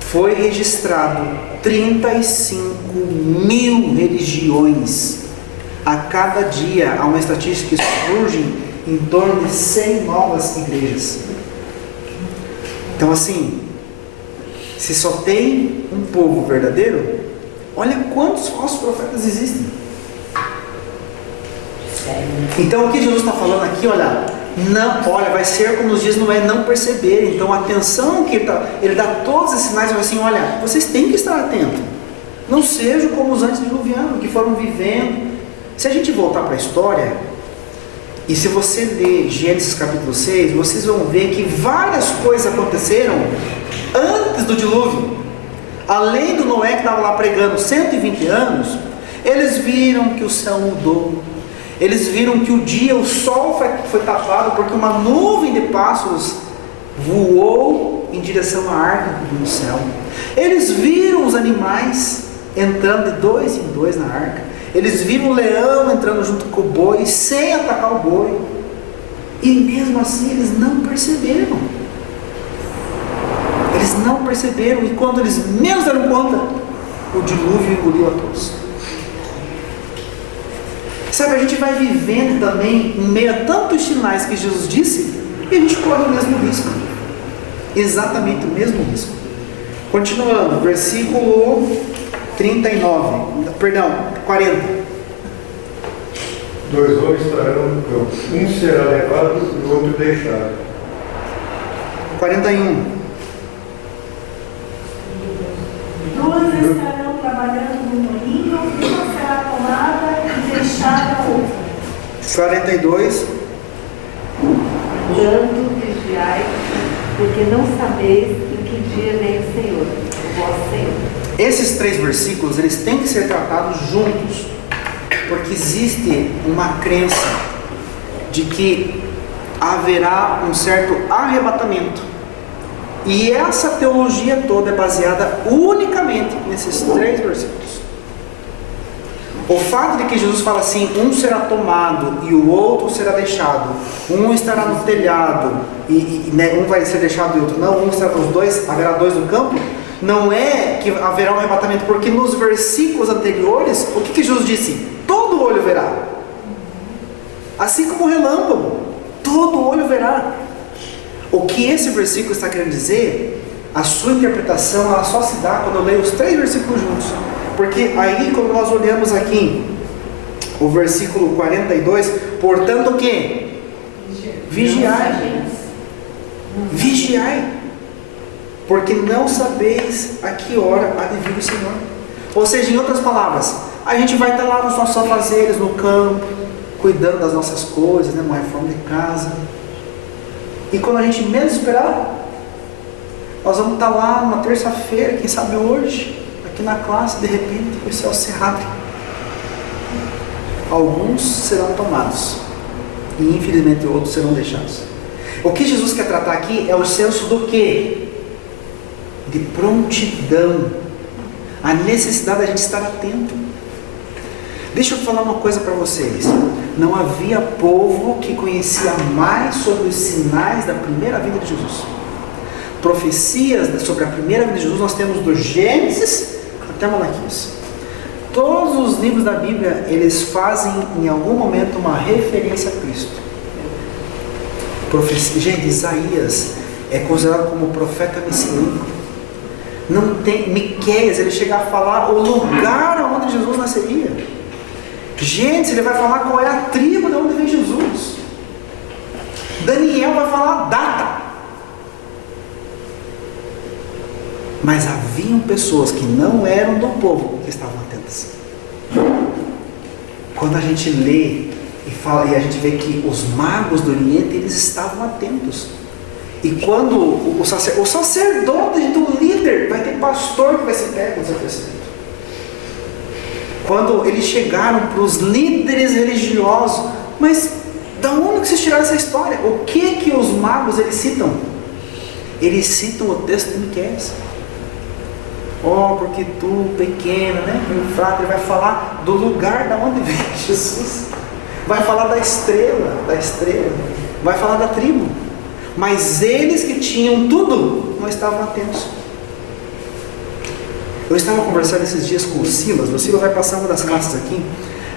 foi registrado 35 mil religiões. A cada dia há uma estatística que surge em torno de 100 novas igrejas. Então assim, se só tem um povo verdadeiro, olha quantos falsos profetas existem. Então o que Jesus está falando aqui, vai ser como nos dias Noé, não perceber. Então a atenção que ele dá todos esses sinais, vai assim, olha, vocês têm que estar atentos. Não sejam como os antediluvianos, que foram vivendo. Se a gente voltar para a história, e se você ler Gênesis capítulo 6, vocês vão ver que várias coisas aconteceram antes do dilúvio. Além do Noé que estava lá pregando 120 anos, eles viram que o céu mudou. Eles viram que o sol foi tapado porque uma nuvem de pássaros voou em direção à arca no céu. Eles viram os animais entrando de 2 em 2 na arca. Eles viram o leão entrando junto com o boi, sem atacar o boi. E mesmo assim eles não perceberam. E quando eles menos deram conta, o dilúvio engoliu a todos. Sabe, a gente vai vivendo também em meio a tantos sinais que Jesus disse, e a gente corre o mesmo risco. Exatamente o mesmo risco. Continuando, versículo 40. 2 homens estarão no campo, um será levado e o outro deixado. 41. 2 estarão trabalhando no moinho, uma será tomada e deixada a outra. 42. Orando, vigiai, porque não sabeis em que dia vem o Senhor, o vosso Senhor. Esses 3 versículos, eles têm que ser tratados juntos, porque existe uma crença de que haverá um certo arrebatamento. E essa teologia toda é baseada unicamente nesses 3 versículos. O fato de que Jesus fala assim, um será tomado e o outro será deixado, um estará no telhado e um vai ser deixado e outro não, haverá 2 no campo, não é que haverá um arrebatamento, porque nos versículos anteriores, o que Jesus disse? Todo olho verá. Assim como o relâmpago, todo olho verá. O que esse versículo está querendo dizer, a sua interpretação ela só se dá quando eu leio os 3 versículos juntos. Porque aí, quando nós olhamos aqui o versículo 42, portanto o que? Vigiai. Vigiai. Porque não sabeis a que hora há de vir o Senhor. Ou seja, em outras palavras, a gente vai estar lá nos nossos afazeres, no campo, cuidando das nossas coisas, uma reforma de casa. E quando a gente menos esperar, nós vamos estar lá numa terça-feira, quem sabe hoje, aqui na classe, de repente o céu se abre. Alguns serão tomados e infelizmente outros serão deixados. O que Jesus quer tratar aqui é o senso do quê? De prontidão, a necessidade da gente estar atento. Deixa eu falar uma coisa para vocês. Não havia povo que conhecia mais sobre os sinais da primeira vinda de Jesus. Profecias sobre a primeira vinda de Jesus nós temos do Gênesis até Malaquias. Todos os livros da Bíblia, eles fazem em algum momento uma referência a Cristo. Gente, Isaías, é considerado como profeta messiânico. Não tem, Miqueias, ele chega a falar o lugar onde Jesus nasceria. Gente, ele vai falar qual é a tribo de onde vem Jesus. Daniel vai falar a data. Mas haviam pessoas que não eram do povo que estavam atentas. Quando a gente lê e fala, e a gente vê que os magos do Oriente, eles estavam atentos. E quando o sacerdote do líder, vai ter pastor que vai ser pego desapercebido. Quando eles chegaram para os líderes religiosos, mas da onde que vocês tiraram essa história? O que os magos eles citam? Eles citam o texto de Miqueias. Oh, porque tu, pequeno, né? O fraco, ele vai falar do lugar da onde vem Jesus. Vai falar da estrela, vai falar da tribo. Mas eles que tinham tudo, não estavam atentos. Eu estava conversando esses dias com o Silas vai passar uma das classes aqui,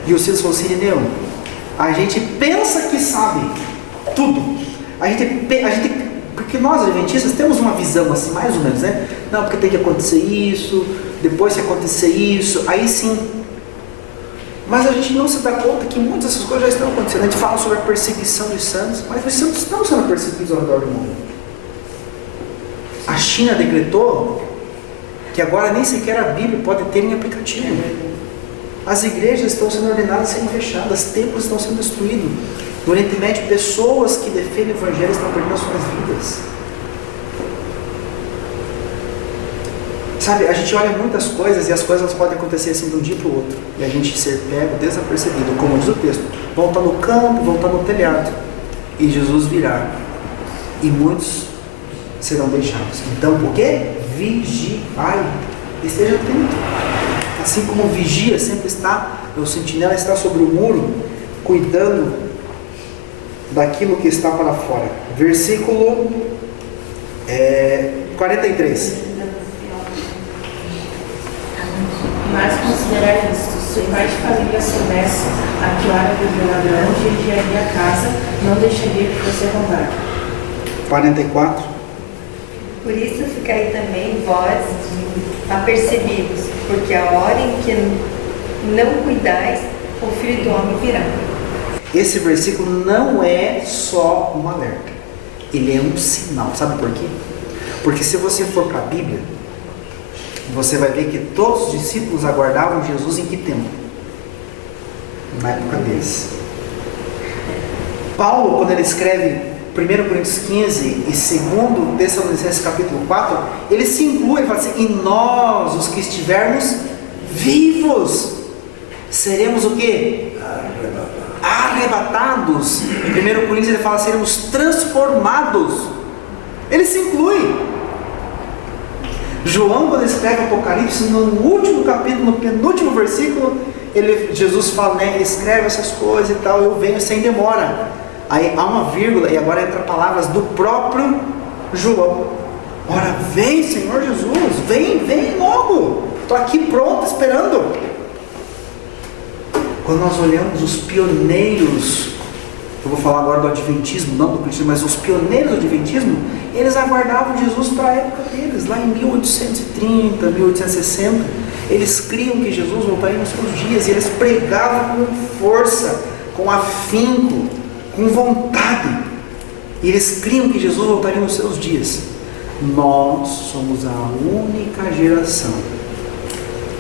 e o Silas falou assim: Neon, a gente pensa que sabe tudo. Porque nós adventistas temos uma visão assim, mais ou menos, né? Não, porque tem que acontecer isso, depois se acontecer isso, aí sim. Mas a gente não se dá conta que muitas dessas coisas já estão acontecendo. A gente fala sobre a perseguição dos santos, mas os santos estão sendo perseguidos ao redor do mundo. A China decretou que agora nem sequer a Bíblia pode ter em aplicativo. As igrejas estão sendo ordenadas a serem fechadas, templos estão sendo destruídos. No Oriente Médio, pessoas que defendem o Evangelho estão perdendo as suas vidas. Sabe, a gente olha muitas coisas e as coisas podem acontecer assim de um dia para o outro. E a gente ser pego, desapercebido, como diz o texto. Vão estar no campo, vão estar no telhado. E Jesus virá. E muitos serão deixados. Então, por quê? Vigiai. Esteja atento. Assim como o vigia sempre está, o sentinela está sobre o muro, cuidando daquilo que está para fora. Versículo 43. Mas considerar isto: se o pai de família soubesse a que hora vive o ladrão, vigiaria a casa, não deixaria que fosse roubado. 44. Por isso ficai também vós apercebidos, porque a hora em que não cuidais, o Filho do Homem virá. Esse versículo não é só um alerta, ele é um sinal. Sabe por quê? Porque se você for para a Bíblia, você vai ver que todos os discípulos aguardavam Jesus em que tempo? Na época deles. Paulo, quando ele escreve 1 Coríntios 15 e 2 Tessalonicenses capítulo 4, ele se inclui, ele fala assim: e nós, os que estivermos vivos, seremos o quê? Arrebatados. 1 Coríntios ele fala: seremos transformados. Ele se inclui. João, quando escreve Apocalipse, no último capítulo, no penúltimo versículo, Jesus fala, né, escreve essas coisas e tal, eu venho sem demora. Aí há uma vírgula e agora entra palavras do próprio João. Ora, vem Senhor Jesus, vem logo, estou aqui pronto, esperando. Quando nós olhamos os pioneiros, eu vou falar agora do Adventismo, não do cristianismo, mas os pioneiros do Adventismo, eles aguardavam Jesus para a época deles, lá em 1830, 1860, eles criam que Jesus voltaria nos seus dias, e eles pregavam com força, com afinco, com vontade, e eles criam que Jesus voltaria nos seus dias. Nós somos a única geração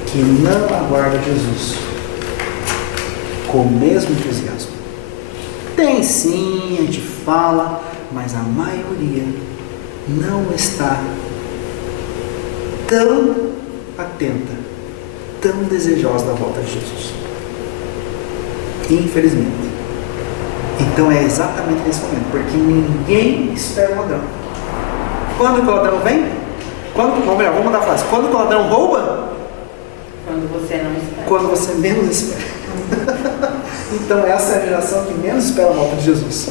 que não aguarda Jesus com o mesmo entusiasmo. Tem sim, a gente fala, mas a maioria não está tão atenta, tão desejosa da volta de Jesus. Infelizmente. Então é exatamente nesse momento, porque ninguém espera o ladrão. Quando o ladrão vem? Vamos mudar a frase. Quando o ladrão rouba? Quando você não espera. Quando você menos espera. Então essa é a geração que menos espera a volta de Jesus.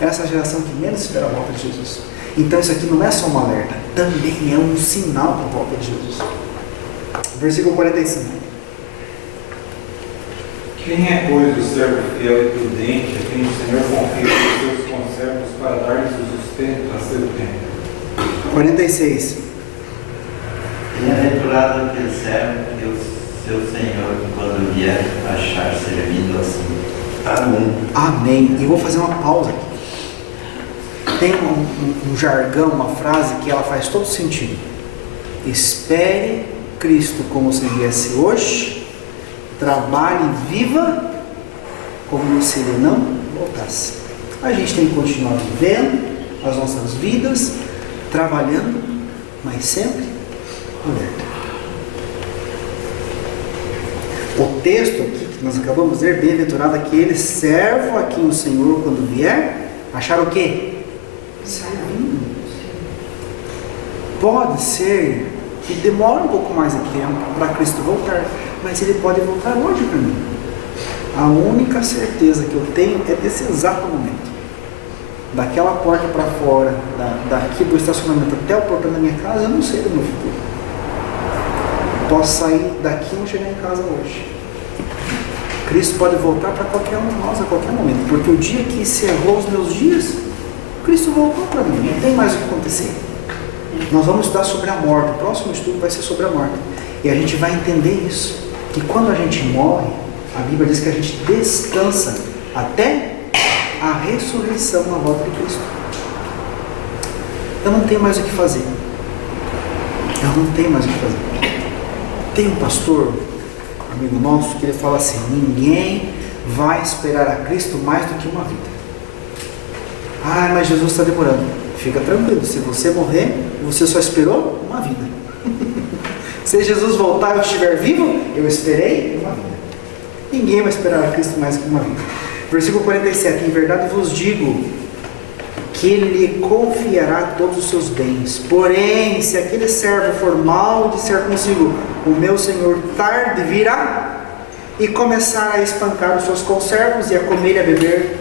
Essa é a geração que menos espera a volta de Jesus. Então isso aqui não é só um alerta, também é um sinal para a volta de Jesus. Versículo 45. Quem é, pois, o servo fiel e prudente, a quem o Senhor confia os seus conservos para dar-lhes o tempo, a seu tempo. 46. Bem-aventurado aquele servo que o seu Senhor, quando vier, achar servindo assim. Amém. Amém. E vou fazer uma pausa aqui. Tem um jargão, uma frase que ela faz todo sentido. Espere Cristo como se viesse hoje, trabalhe e viva como se Ele não voltasse. A gente tem que continuar vivendo as nossas vidas, trabalhando, mas sempre alerta. O texto aqui que nós acabamos de ler, bem-aventurado aquele servo a quem o Senhor, quando vier, achar o quê? Servindo. Pode ser que demore um pouco mais de tempo para Cristo voltar, mas Ele pode voltar hoje para mim. A única certeza que eu tenho é desse exato momento. Daquela porta para fora, daqui do estacionamento até o portão da minha casa, eu não sei do meu futuro. Posso sair daqui e não chegar em casa hoje. Cristo pode voltar para qualquer um de nós a qualquer momento, porque o dia que encerrou os meus dias, Cristo voltou para mim, não tem mais o que acontecer. Nós vamos estudar sobre a morte, o próximo estudo vai ser sobre a morte, e a gente vai entender isso, que quando a gente morre, a Bíblia diz que a gente descansa até a ressurreição na volta de Cristo. Eu não tenho mais o que fazer. Tem um pastor, amigo nosso, que ele fala assim: ninguém vai esperar a Cristo mais do que uma vida. Ah, mas Jesus está demorando. Fica tranquilo, se você morrer, você só esperou uma vida. Se Jesus voltar e eu estiver vivo, eu esperei uma vida. Ninguém vai esperar a Cristo mais do que uma vida. Versículo 47, em verdade vos digo que Ele lhe confiará todos os seus bens. Porém, se aquele servo for mau e disser consigo, o meu Senhor tarde virá, e começar a espancar os seus conservos e a comer e a beber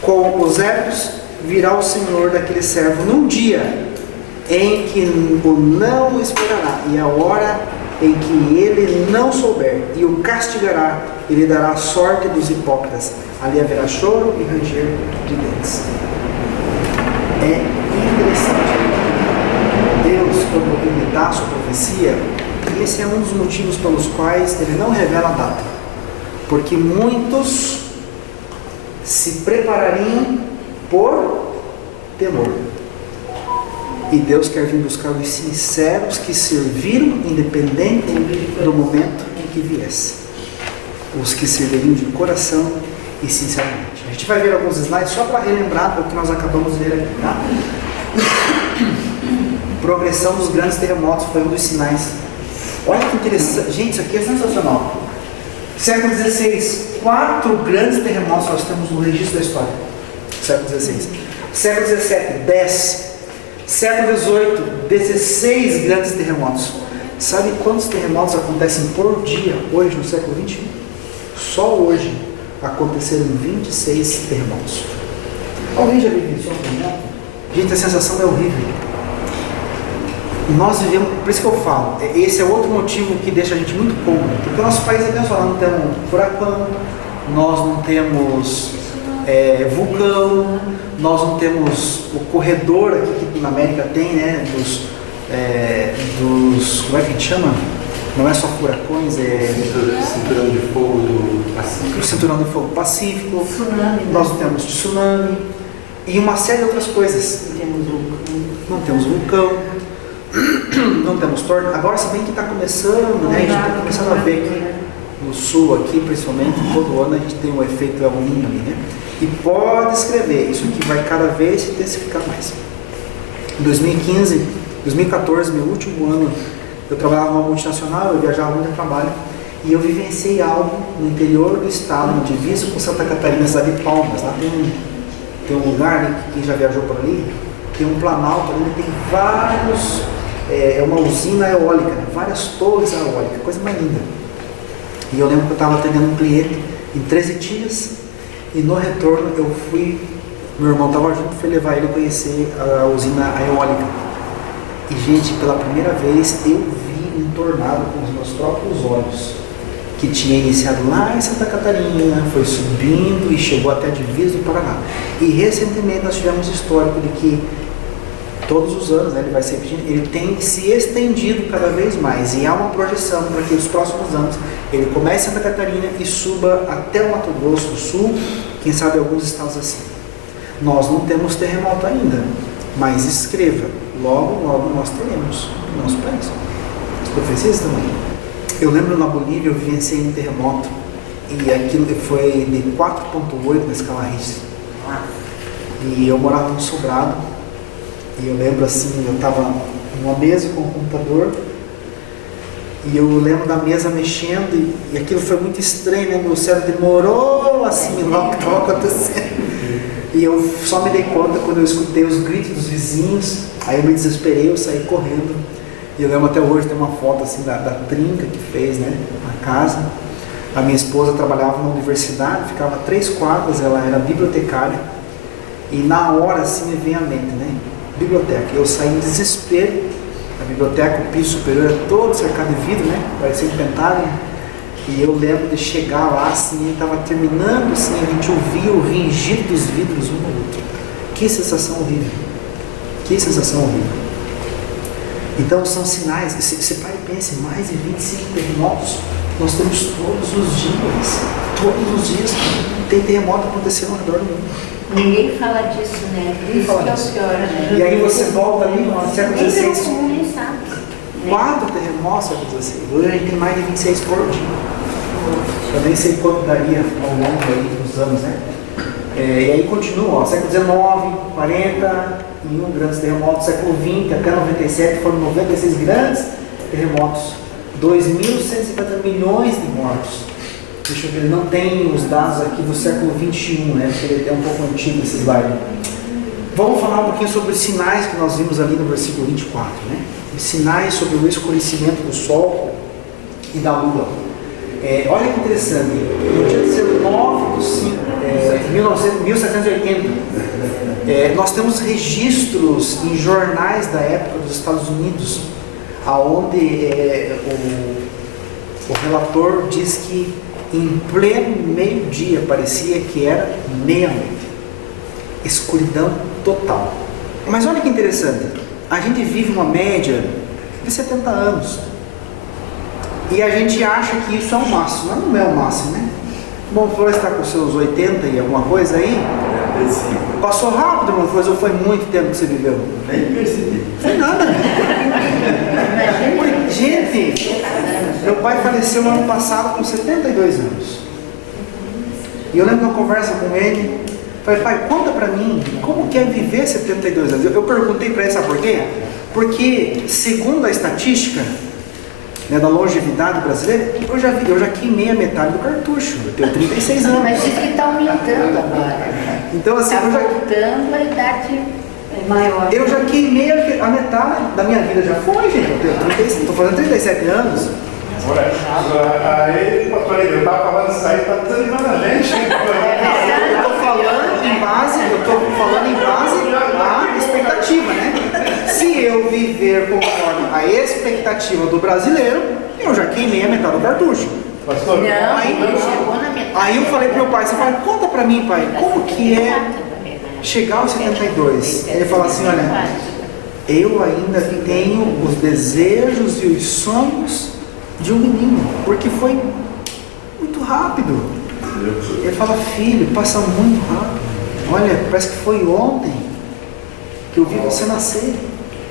com os ébrios, virá o Senhor daquele servo num dia em que o não esperará, e a hora em que ele não souber, e o castigará, e lhe dará a sorte dos hipócritas. Ali haverá choro e ranger de dentes. É interessante. Deus, quando Ele dá a sua profecia, esse é um dos motivos pelos quais Ele não revela a data. Porque muitos se preparariam por temor. E Deus quer vir buscar os sinceros que serviram, independente do momento em que viesse. Os que serviriam de coração e sinceramente. A gente vai ver alguns slides só para relembrar o que nós acabamos de ver aqui, tá? Progressão dos grandes terremotos foi um dos sinais. Olha que interessante. Gente, isso aqui é sensacional. Século XVI, 4 grandes terremotos nós temos no registro da história. Século XVI. Século XVII, 10. Século XVIII, 16 grandes terremotos. Sabe quantos terremotos acontecem por dia hoje no século XXI? Só hoje aconteceram 26 terremotos. Alguém já vivenciou um terremoto? Gente, a sensação é horrível. Nós vivemos, por isso que eu falo, esse é outro motivo que deixa a gente muito cômodo, porque o nosso país é abençoado, nós não temos furacão, nós não temos vulcão, nós não temos o corredor aqui que na América tem, né, dos como é que a gente chama? Não é só furacões, é Cinturão de Fogo do Pacífico. O Cinturão de Fogo Pacífico, Tsunami, né? Nós não temos tsunami e uma série de outras coisas. Não temos vulcão, não temos tornado. Agora, se bem que está começando, né? A gente está começando a ver aqui no sul, aqui principalmente, todo ano a gente tem um efeito El Niño ali, né? E pode escrever, isso aqui vai cada vez se intensificar mais. Em 2014, meu último ano, eu trabalhava numa multinacional, eu viajava muito a trabalho, e eu vivenciei algo no interior do estado, no divisa com Santa Catarina, cidade de Palmas. Lá tem um lugar, né, quem já viajou por ali, tem um planalto ali, tem vários, é uma usina eólica, né, várias torres eólicas, coisa mais linda. E eu lembro que eu estava atendendo um cliente em 13 dias, e no retorno eu fui, meu irmão estava junto, fui levar ele a conhecer a usina eólica. E gente, pela primeira vez eu vi um tornado com os meus próprios olhos, que tinha iniciado lá em Santa Catarina, foi subindo e chegou até a divisa do Paraná. E recentemente nós tivemos histórico de que todos os anos, né, ele vai se repetindo, ele tem se estendido cada vez mais, e há uma projeção para que os próximos anos ele comece em Santa Catarina e suba até o Mato Grosso do Sul, quem sabe alguns estados assim. Nós não temos terremoto ainda, mas escreva, logo, logo nós teremos no nosso país. As profecias também. Eu lembro na Bolívia, eu vivenciei um terremoto, e aquilo foi de 4.8 na escala Richter. E eu morava num sobrado, e eu lembro assim, eu estava numa mesa com o computador, e eu lembro da mesa mexendo, e aquilo foi muito estranho, né? Meu cérebro demorou assim, logo que estava acontecendo. E eu só me dei conta quando eu escutei os gritos dos vizinhos, aí eu me desesperei, eu saí correndo. E eu lembro até hoje, tem uma foto assim da trinca que fez, né, na casa. A minha esposa trabalhava na universidade, ficava 3 quadras, ela era bibliotecária. E na hora assim me vem à mente, né, biblioteca. Eu saí em desespero, a biblioteca, o piso superior era todo cercado de vidro, né, parecia um pentágono. E eu lembro de chegar lá assim, ele estava terminando assim, a gente ouvia o ringir dos vidros um ao outro. Que sensação horrível, que sensação horrível. Então são sinais, se pai pense, mais de 25 terremotos nós temos todos os dias tem terremoto acontecendo ao redor do mundo. Ninguém fala disso, né? Isso que é o pior, né? E aí você volta ali no século XVI, Ninguém sabe. 4 terremotos no século XVI, hoje a gente tem mais de 26 por dia. Eu nem sei quanto daria ao longo aí dos anos, né? E aí continua, ó, século XIX, 41 grandes terremotos, século XX até 97 foram 96 grandes terremotos, 2.150 milhões de mortos. Deixa eu ver, não tem os dados aqui do século XXI, né? Porque ele é um pouco antigo esse slide. Vamos falar um pouquinho sobre os sinais que nós vimos ali no versículo 24, né? Os sinais sobre o escurecimento do Sol e da Lua. Olha que interessante, no dia 19 de 5 de 1780, nós temos registros em jornais da época dos Estados Unidos, onde o relator diz que em pleno meio-dia parecia que era meia-noite, escuridão total. Mas olha que interessante, a gente vive uma média de 70 anos. E a gente acha que isso é o máximo, mas não é o máximo, né? Bom, Flores está com seus 80 e alguma coisa aí? Passou rápido, irmão Flores, ou foi muito tempo que você viveu? Nem percebi. Foi nada. Gente, meu pai faleceu no ano passado com 72 anos. E eu lembro de uma conversa com ele, falei, pai, conta pra mim, como que é viver 72 anos? Eu perguntei pra ele, sabe por quê? Porque, segundo a estatística, né, da longevidade brasileira, eu já queimei a metade do cartucho, eu tenho 36 anos. Mas isso que está aumentando agora. Então, assim, está voltando a idade maior. Eu já queimei a metade da minha vida, já foi, gente. Estou fazendo 37 anos. Aí, pastor, eu estava falando isso aí, está desanimando a gente. Eu estou falando em base à expectativa, né? Se eu viver conforme a expectativa do brasileiro, eu já queimei a metade do cartucho. Pastor, aí eu falei pro meu pai, você fala, conta pra mim, pai, como que é chegar aos 72? Ele fala assim, olha, eu ainda tenho os desejos e os sonhos de um menino, porque foi muito rápido. Ele fala, filho, passa muito rápido. Olha, parece que foi ontem que eu vi você nascer.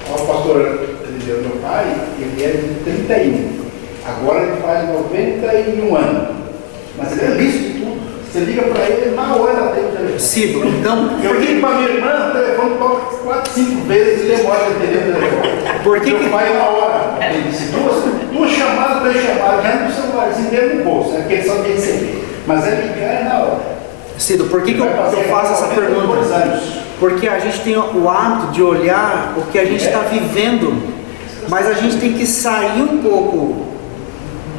O pastor, meu pai, ele é de 31. Agora ele faz 91 anos. Mas ele é visto de tudo. Você liga para ele, na hora tem o telefone. Sim, então. Eu ligo para minha irmã, o telefone toca 4, 5 vezes e demora a entender o telefone. Por que meu pai, na hora, ele disse: duas chamadas, 3 chamadas, já no celularzinho dentro do bolso, é porque ele só tem que receber. Mas é ligar na hora. Cido, por que eu faço essa pergunta? Porque a gente tem o hábito de olhar o que a gente está vivendo, mas a gente tem que sair um pouco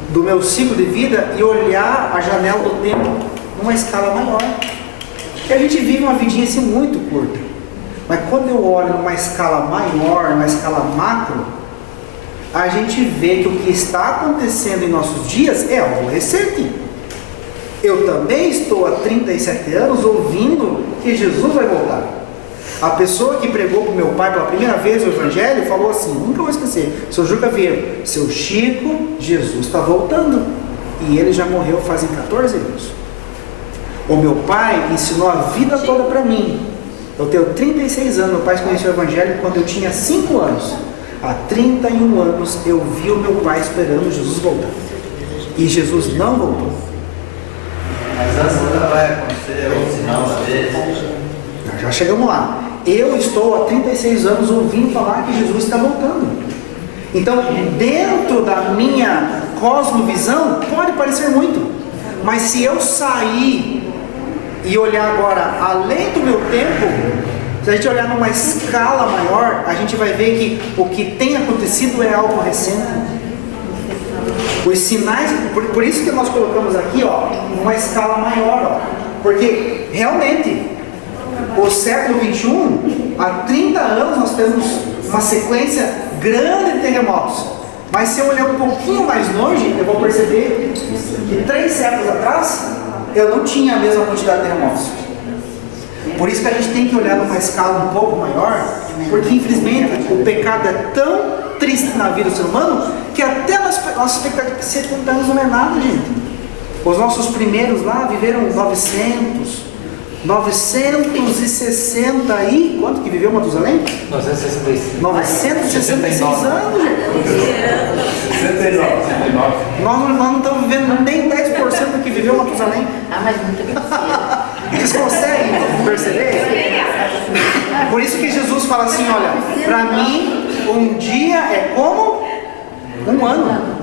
do meu ciclo de vida e olhar a janela do tempo numa escala maior. Porque a gente vive uma vidinha assim muito curta, mas quando eu olho numa escala maior, numa escala macro, a gente vê que o que está acontecendo em nossos dias é algo recente. Eu também estou há 37 anos ouvindo que Jesus vai voltar. A pessoa que pregou para o meu pai pela primeira vez o Evangelho falou assim, nunca vou esquecer, seu Juca Vieira, seu Chico, Jesus está voltando. E ele já morreu fazem 14 anos. O meu pai ensinou a vida toda para mim. Eu tenho 36 anos, meu pai conheceu o Evangelho quando eu tinha 5 anos. Há 31 anos eu vi o meu pai esperando Jesus voltar. E Jesus não voltou. Mas antes nunca vai acontecer o sinal da vez. Já chegamos lá. Eu estou há 36 anos ouvindo falar que Jesus está voltando. Então, dentro da minha cosmovisão, pode parecer muito. Mas se eu sair e olhar agora além do meu tempo, se a gente olhar numa escala maior, a gente vai ver que o que tem acontecido é algo recente. Os sinais, por isso que nós colocamos aqui, ó, uma escala maior, ó, porque realmente o século 21, há 30 anos nós temos uma sequência grande de terremotos. Mas se eu olhar um pouquinho mais longe, eu vou perceber que 3 séculos atrás eu não tinha a mesma quantidade de terremotos. Por isso que a gente tem que olhar numa escala um pouco maior, porque infelizmente o pecado é tão triste na vida do ser humano que até a nossa expectativa de 70 anos não é nada, gente. Os nossos primeiros lá viveram 960 aí, quanto que viveu Matusalém? 966. 966 anos, gente. 69. Nós não estamos vivendo nem 10% do que viveu Matusalém. Mas muito besteira. Vocês conseguem perceber? Por isso que Jesus fala assim, olha, para mim um dia é como um ano.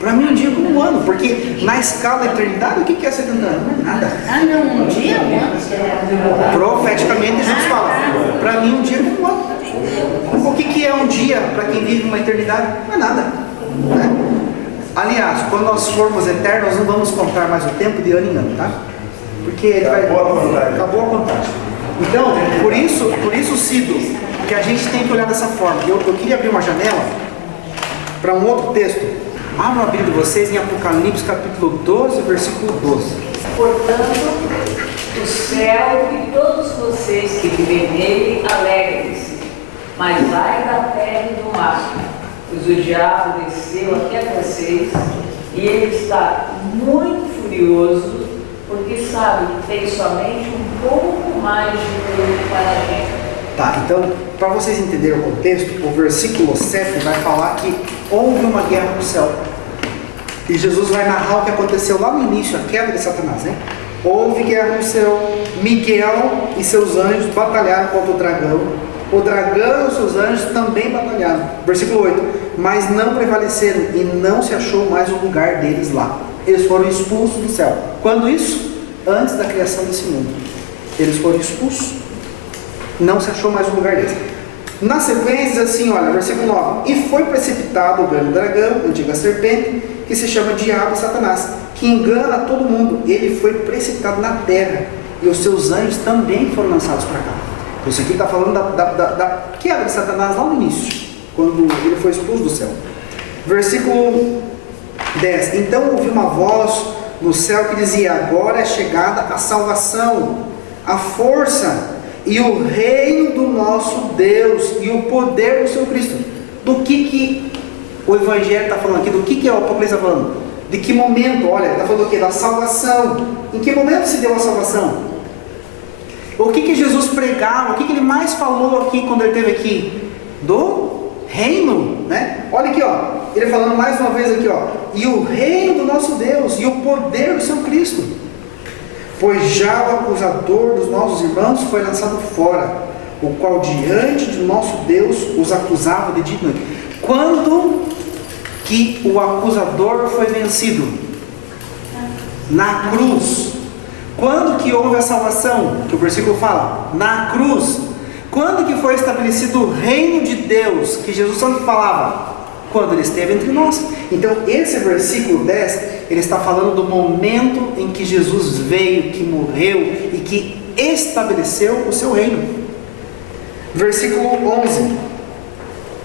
Para mim um dia é como um ano, porque na escala da eternidade, o que é 70 anos? Não é nada. Não, um dia é um ano. Profeticamente Jesus fala, para mim um dia é como um ano. O que é um dia para quem vive uma eternidade? Não é nada, né? Aliás, quando nós formos eternos, nós não vamos contar mais o tempo de ano em ano, tá? Porque ele acabou a contagem. Então, por isso, Cido, que a gente tem que olhar dessa forma. Eu queria abrir uma janela para um outro texto. Abra a Bíblia de vocês em Apocalipse capítulo 12, versículo 12. Portanto, o céu e todos vocês que vivem nele alegrem-se, mas ai da terra e do mar, pois o diabo desceu aqui a vocês e ele está muito furioso, porque sabe que tem somente um pouco mais de tempo para a gente. Tá, então, para vocês entenderem o contexto, o versículo 7 vai falar que houve uma guerra no céu. E Jesus vai narrar o que aconteceu lá no início, a queda de Satanás, né? Houve guerra no céu, Miguel e seus anjos batalharam contra o dragão e os seus anjos também batalharam. Versículo 8, mas não prevaleceram e não se achou mais o lugar deles lá. Eles foram expulsos do céu. Quando isso? Antes da criação desse mundo. Eles foram expulsos. Não se achou mais o lugar deles. Na sequência, assim, olha, versículo 9. E foi precipitado o grande dragão, a antiga serpente, que se chama Diabo e Satanás, que engana todo mundo. Ele foi precipitado na terra, e os seus anjos também foram lançados para cá. Isso aqui está falando da queda de Satanás lá no início, quando ele foi expulso do céu. Versículo 10. Então ouvi uma voz no céu que dizia: agora é chegada a salvação, a força e o reino do nosso Deus e o poder do seu Cristo. Do que o Evangelho está falando aqui? Do que o Apocalipse está falando? De que momento? Olha, está falando o quê? Da salvação. Em que momento se deu a salvação? O que Jesus pregava? O que ele mais falou aqui quando ele esteve aqui? Do reino, né? Olha aqui, ó. Ele falando mais uma vez aqui, ó. E o reino do nosso Deus e o poder do seu Cristo. Pois já o acusador dos nossos irmãos foi lançado fora, o qual diante de nosso Deus os acusava de dia e noite. Quando que o acusador foi vencido? Na cruz. Quando que houve a salvação? Que o versículo fala, na cruz. Quando que foi estabelecido o reino de Deus, que Jesus sempre falava? Quando ele esteve entre nós. Então esse versículo 10, ele está falando do momento em que Jesus veio, que morreu e que estabeleceu o seu reino. Versículo 11.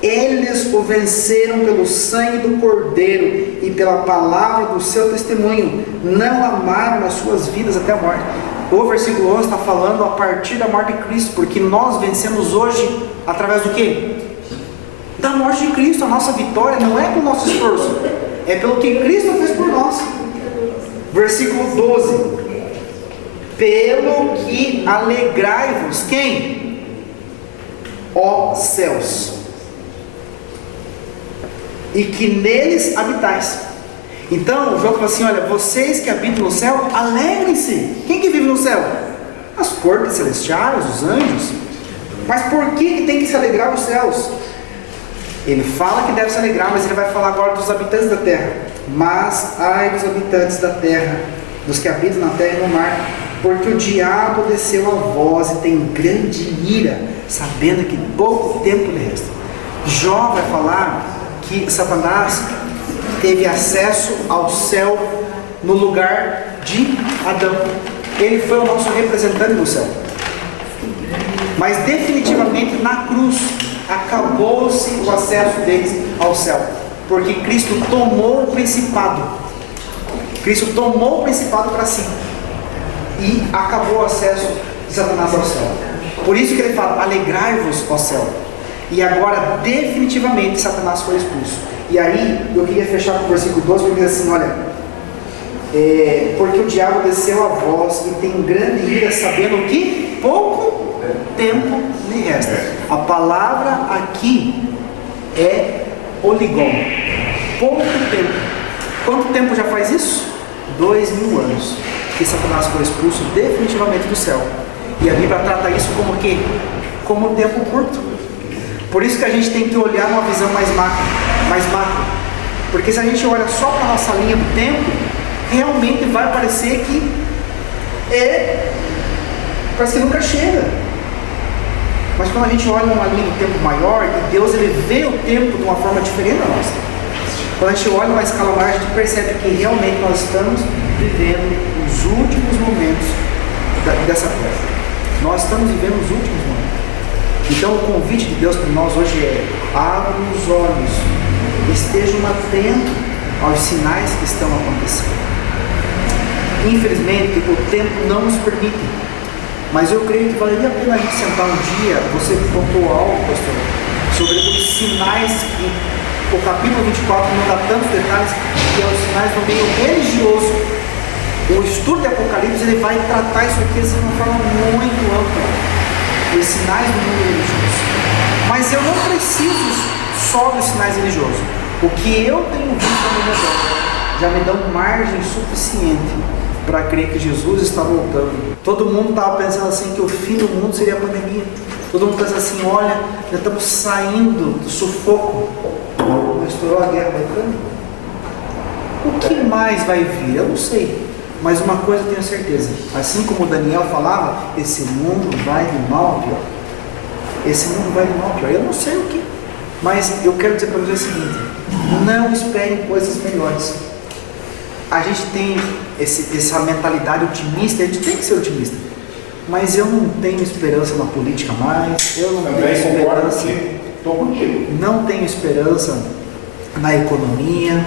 Eles o venceram pelo sangue do Cordeiro e pela palavra do seu testemunho, não amaram as suas vidas até a morte. O versículo 11 está falando a partir da morte de Cristo, porque nós vencemos hoje através do quê? Da morte de Cristo. A nossa vitória não é pelo nosso esforço, é pelo que Cristo fez por nós. Versículo 12: pelo que alegrai-vos, quem? Ó céus, e que neles habitais. Então João fala assim: olha, vocês que habitam no céu, alegrem-se. Quem que vive no céu? As cortes celestiais, os anjos. Mas por que tem que se alegrar os céus? Ele fala que deve se alegrar, mas ele vai falar agora dos habitantes da terra. Mas ai dos habitantes da terra, dos que habitam na terra e no mar, porque o diabo desceu a vós e tem grande ira, sabendo que pouco tempo lhe resta. Jó vai falar que Satanás teve acesso ao céu no lugar de Adão. Ele foi o nosso representante no céu. Mas definitivamente na cruz acabou-se o acesso deles ao céu, porque Cristo tomou o principado. Cristo tomou o principado para si e acabou o acesso de Satanás ao céu. Por isso que ele fala: alegrai-vos, ó céu. E agora definitivamente Satanás foi expulso. E aí eu queria fechar com o versículo 12, porque diz assim: olha, porque o diabo desceu a vós e tem grande ira, sabendo que pouco tempo lhe resta. A palavra aqui é oligon, pouco tempo. Quanto tempo já faz isso? 2000 anos que Satanás foi expulso definitivamente do céu. E a Bíblia trata isso como o quê? Como um tempo curto. Por isso que a gente tem que olhar numa visão mais macro. Porque se a gente olha só para a nossa linha do tempo, realmente vai parecer que parece que nunca chega. Mas quando a gente olha numa linha do tempo maior, e Deus ele vê o tempo de uma forma diferente da nossa. Quando a gente olha uma escala maior, a gente percebe que realmente nós estamos vivendo os últimos momentos dessa terra. Nós estamos vivendo os últimos momentos. Então o convite de Deus para nós hoje é: abra os olhos, estejam atentos aos sinais que estão acontecendo. Infelizmente o tempo não nos permite, mas eu creio que valeria a pena a gente sentar um dia. Você contou algo, pastor, sobre os sinais que o capítulo 24 não dá tantos detalhes, que é os sinais do meio religioso. O estudo de Apocalipse ele vai tratar isso aqui de uma forma muito ampla. Os sinais do mundo religioso. Mas eu não preciso só dos sinais religiosos. O que eu tenho visto ao meu redor já me dão margem suficiente para crer que Jesus está voltando. Todo mundo estava pensando assim que o fim do mundo seria a pandemia. Todo mundo pensa assim: olha, já estamos saindo do sufoco. Estourou a guerra da Ucrânia. O que mais vai vir? Eu não sei. Mas uma coisa eu tenho certeza: assim como Daniel falava, esse mundo vai de mal a pior. Esse mundo vai de mal a pior. Eu não sei o que, mas eu quero dizer para vocês o seguinte: não esperem coisas melhores. A gente tem essa mentalidade otimista, a gente tem que ser otimista, mas eu não tenho esperança na política mais, eu não tenho esperança, não tenho esperança na economia.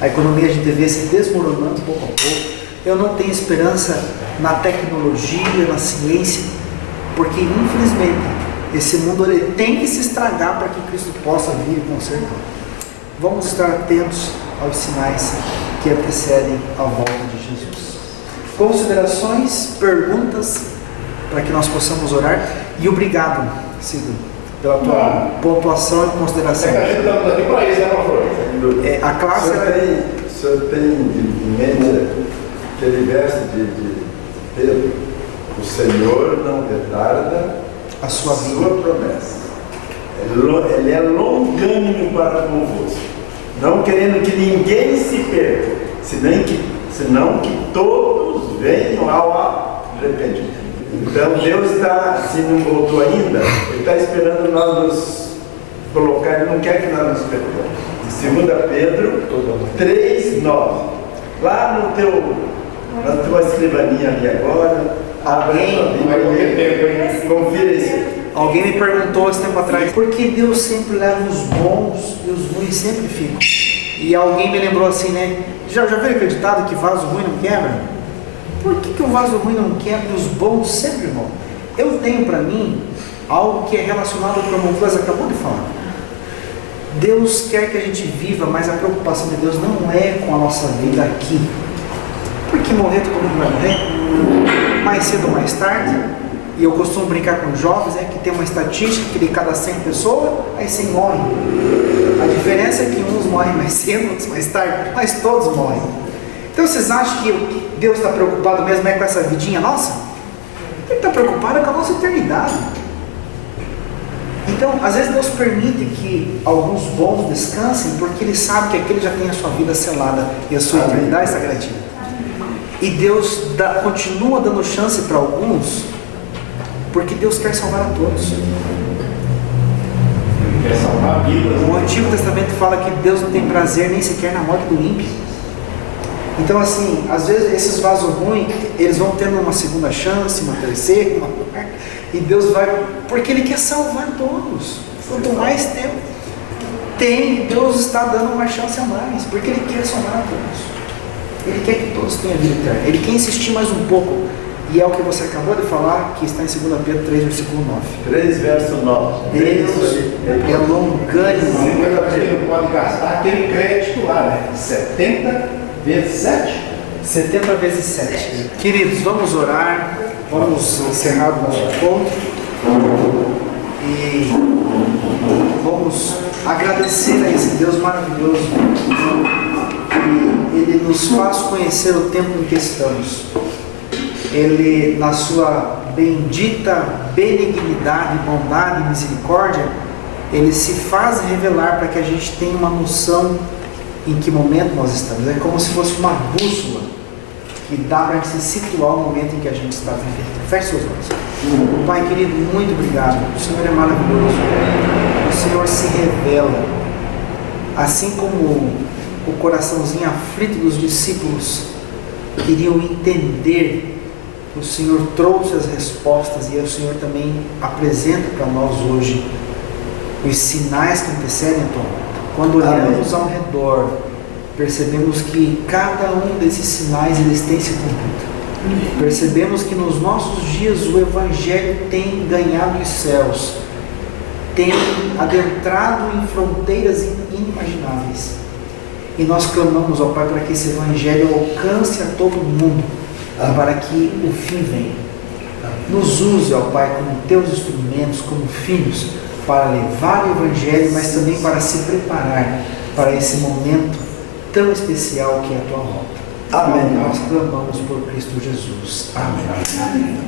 A economia a gente vê se desmoronando pouco a pouco. Eu não tenho esperança na tecnologia, na ciência, porque infelizmente esse mundo ele tem que se estragar para que Cristo possa vir e consertar. Vamos estar atentos aos sinais que antecedem a volta de Jesus. Considerações, perguntas, para que nós possamos orar. E obrigado, Cido, pela tua pontuação e consideração. A classe... O senhor tem em mente aquele verso de Pedro: o Senhor não retarda a sua promessa. Ele é longânimo para convosco, não querendo que ninguém se perca, senão que todos venham ao arrependimento. Então Deus está, se não voltou ainda, Ele está esperando nós nos colocar, Ele não quer que nós nos percamos. Em 2 Pedro 3:9, lá na tua escrivaninha ali agora, confira isso. Alguém me perguntou esse tempo atrás: por que Deus sempre leva os bons e os ruins sempre ficam? E alguém me lembrou assim, né? Já viu aquele ditado que vaso ruim não quebra? Por que o vaso ruim não quebra e os bons sempre vão? Eu tenho para mim algo que é relacionado ao que o irmão Flávio acabou de falar. Deus quer que a gente viva, mas a preocupação de Deus não é com a nossa vida aqui. Porque morrer todo mundo vai morrer, mais cedo ou mais tarde. E eu costumo brincar com os jovens, que tem uma estatística que de cada 100 pessoas, aí 100 morrem. A diferença é que uns morrem mais cedo, outros mais tarde, mas todos morrem. Então vocês acham que Deus está preocupado mesmo com essa vidinha nossa? Ele está preocupado com a nossa eternidade. Então, às vezes Deus permite que alguns bons descansem, porque Ele sabe que aquele já tem a sua vida selada e a sua eternidade está garantida. E Deus continua dando chance para alguns, porque Deus quer salvar a todos. Ele quer salvar vidas. O Antigo Testamento fala que Deus não tem prazer nem sequer na morte do ímpio. Então, assim, às vezes esses vasos ruins, eles vão tendo uma segunda chance, uma terceira, uma quarta, e Deus vai, porque Ele quer salvar todos. Quanto mais tempo tem, Deus está dando uma chance a mais, porque Ele quer salvar todos. Ele quer que todos tenham vida eterna. Ele quer insistir mais um pouco, e é o que você acabou de falar, que está em 2 Pedro 3, versículo 9. 3, verso 9. Deus é longânimo. Ele não pode gastar aquele crédito lá, né? 70 vezes 7? 70 vezes 7. Queridos, vamos orar, vamos encerrar o nosso encontro e vamos agradecer a esse Deus maravilhoso que Ele nos faz conhecer o tempo em que estamos. Ele, na sua bendita benignidade, bondade e misericórdia, Ele se faz revelar para que a gente tenha uma noção em que momento nós estamos. É como se fosse uma bússola que dá para a gente se situar no momento em que a gente está vivendo. Feche seus olhos. Pai querido, muito obrigado. O Senhor é maravilhoso. O Senhor se revela. Assim como o coraçãozinho aflito dos discípulos queriam entender, o Senhor trouxe as respostas e o Senhor também apresenta para nós hoje os sinais que antecedem a tua volta. Quando olhamos ao redor, percebemos que cada um desses sinais eles têm se cumprido. Percebemos que nos nossos dias o Evangelho tem ganhado os céus, tem adentrado em fronteiras inimagináveis. E nós clamamos ao Pai para que esse Evangelho alcance a todo mundo, para que o fim venha. Nos use, ó Pai, como teus instrumentos, como filhos, para levar o Evangelho, mas também para se preparar para esse momento tão especial que é a tua volta. Amém. Nós clamamos por Cristo Jesus. Amém.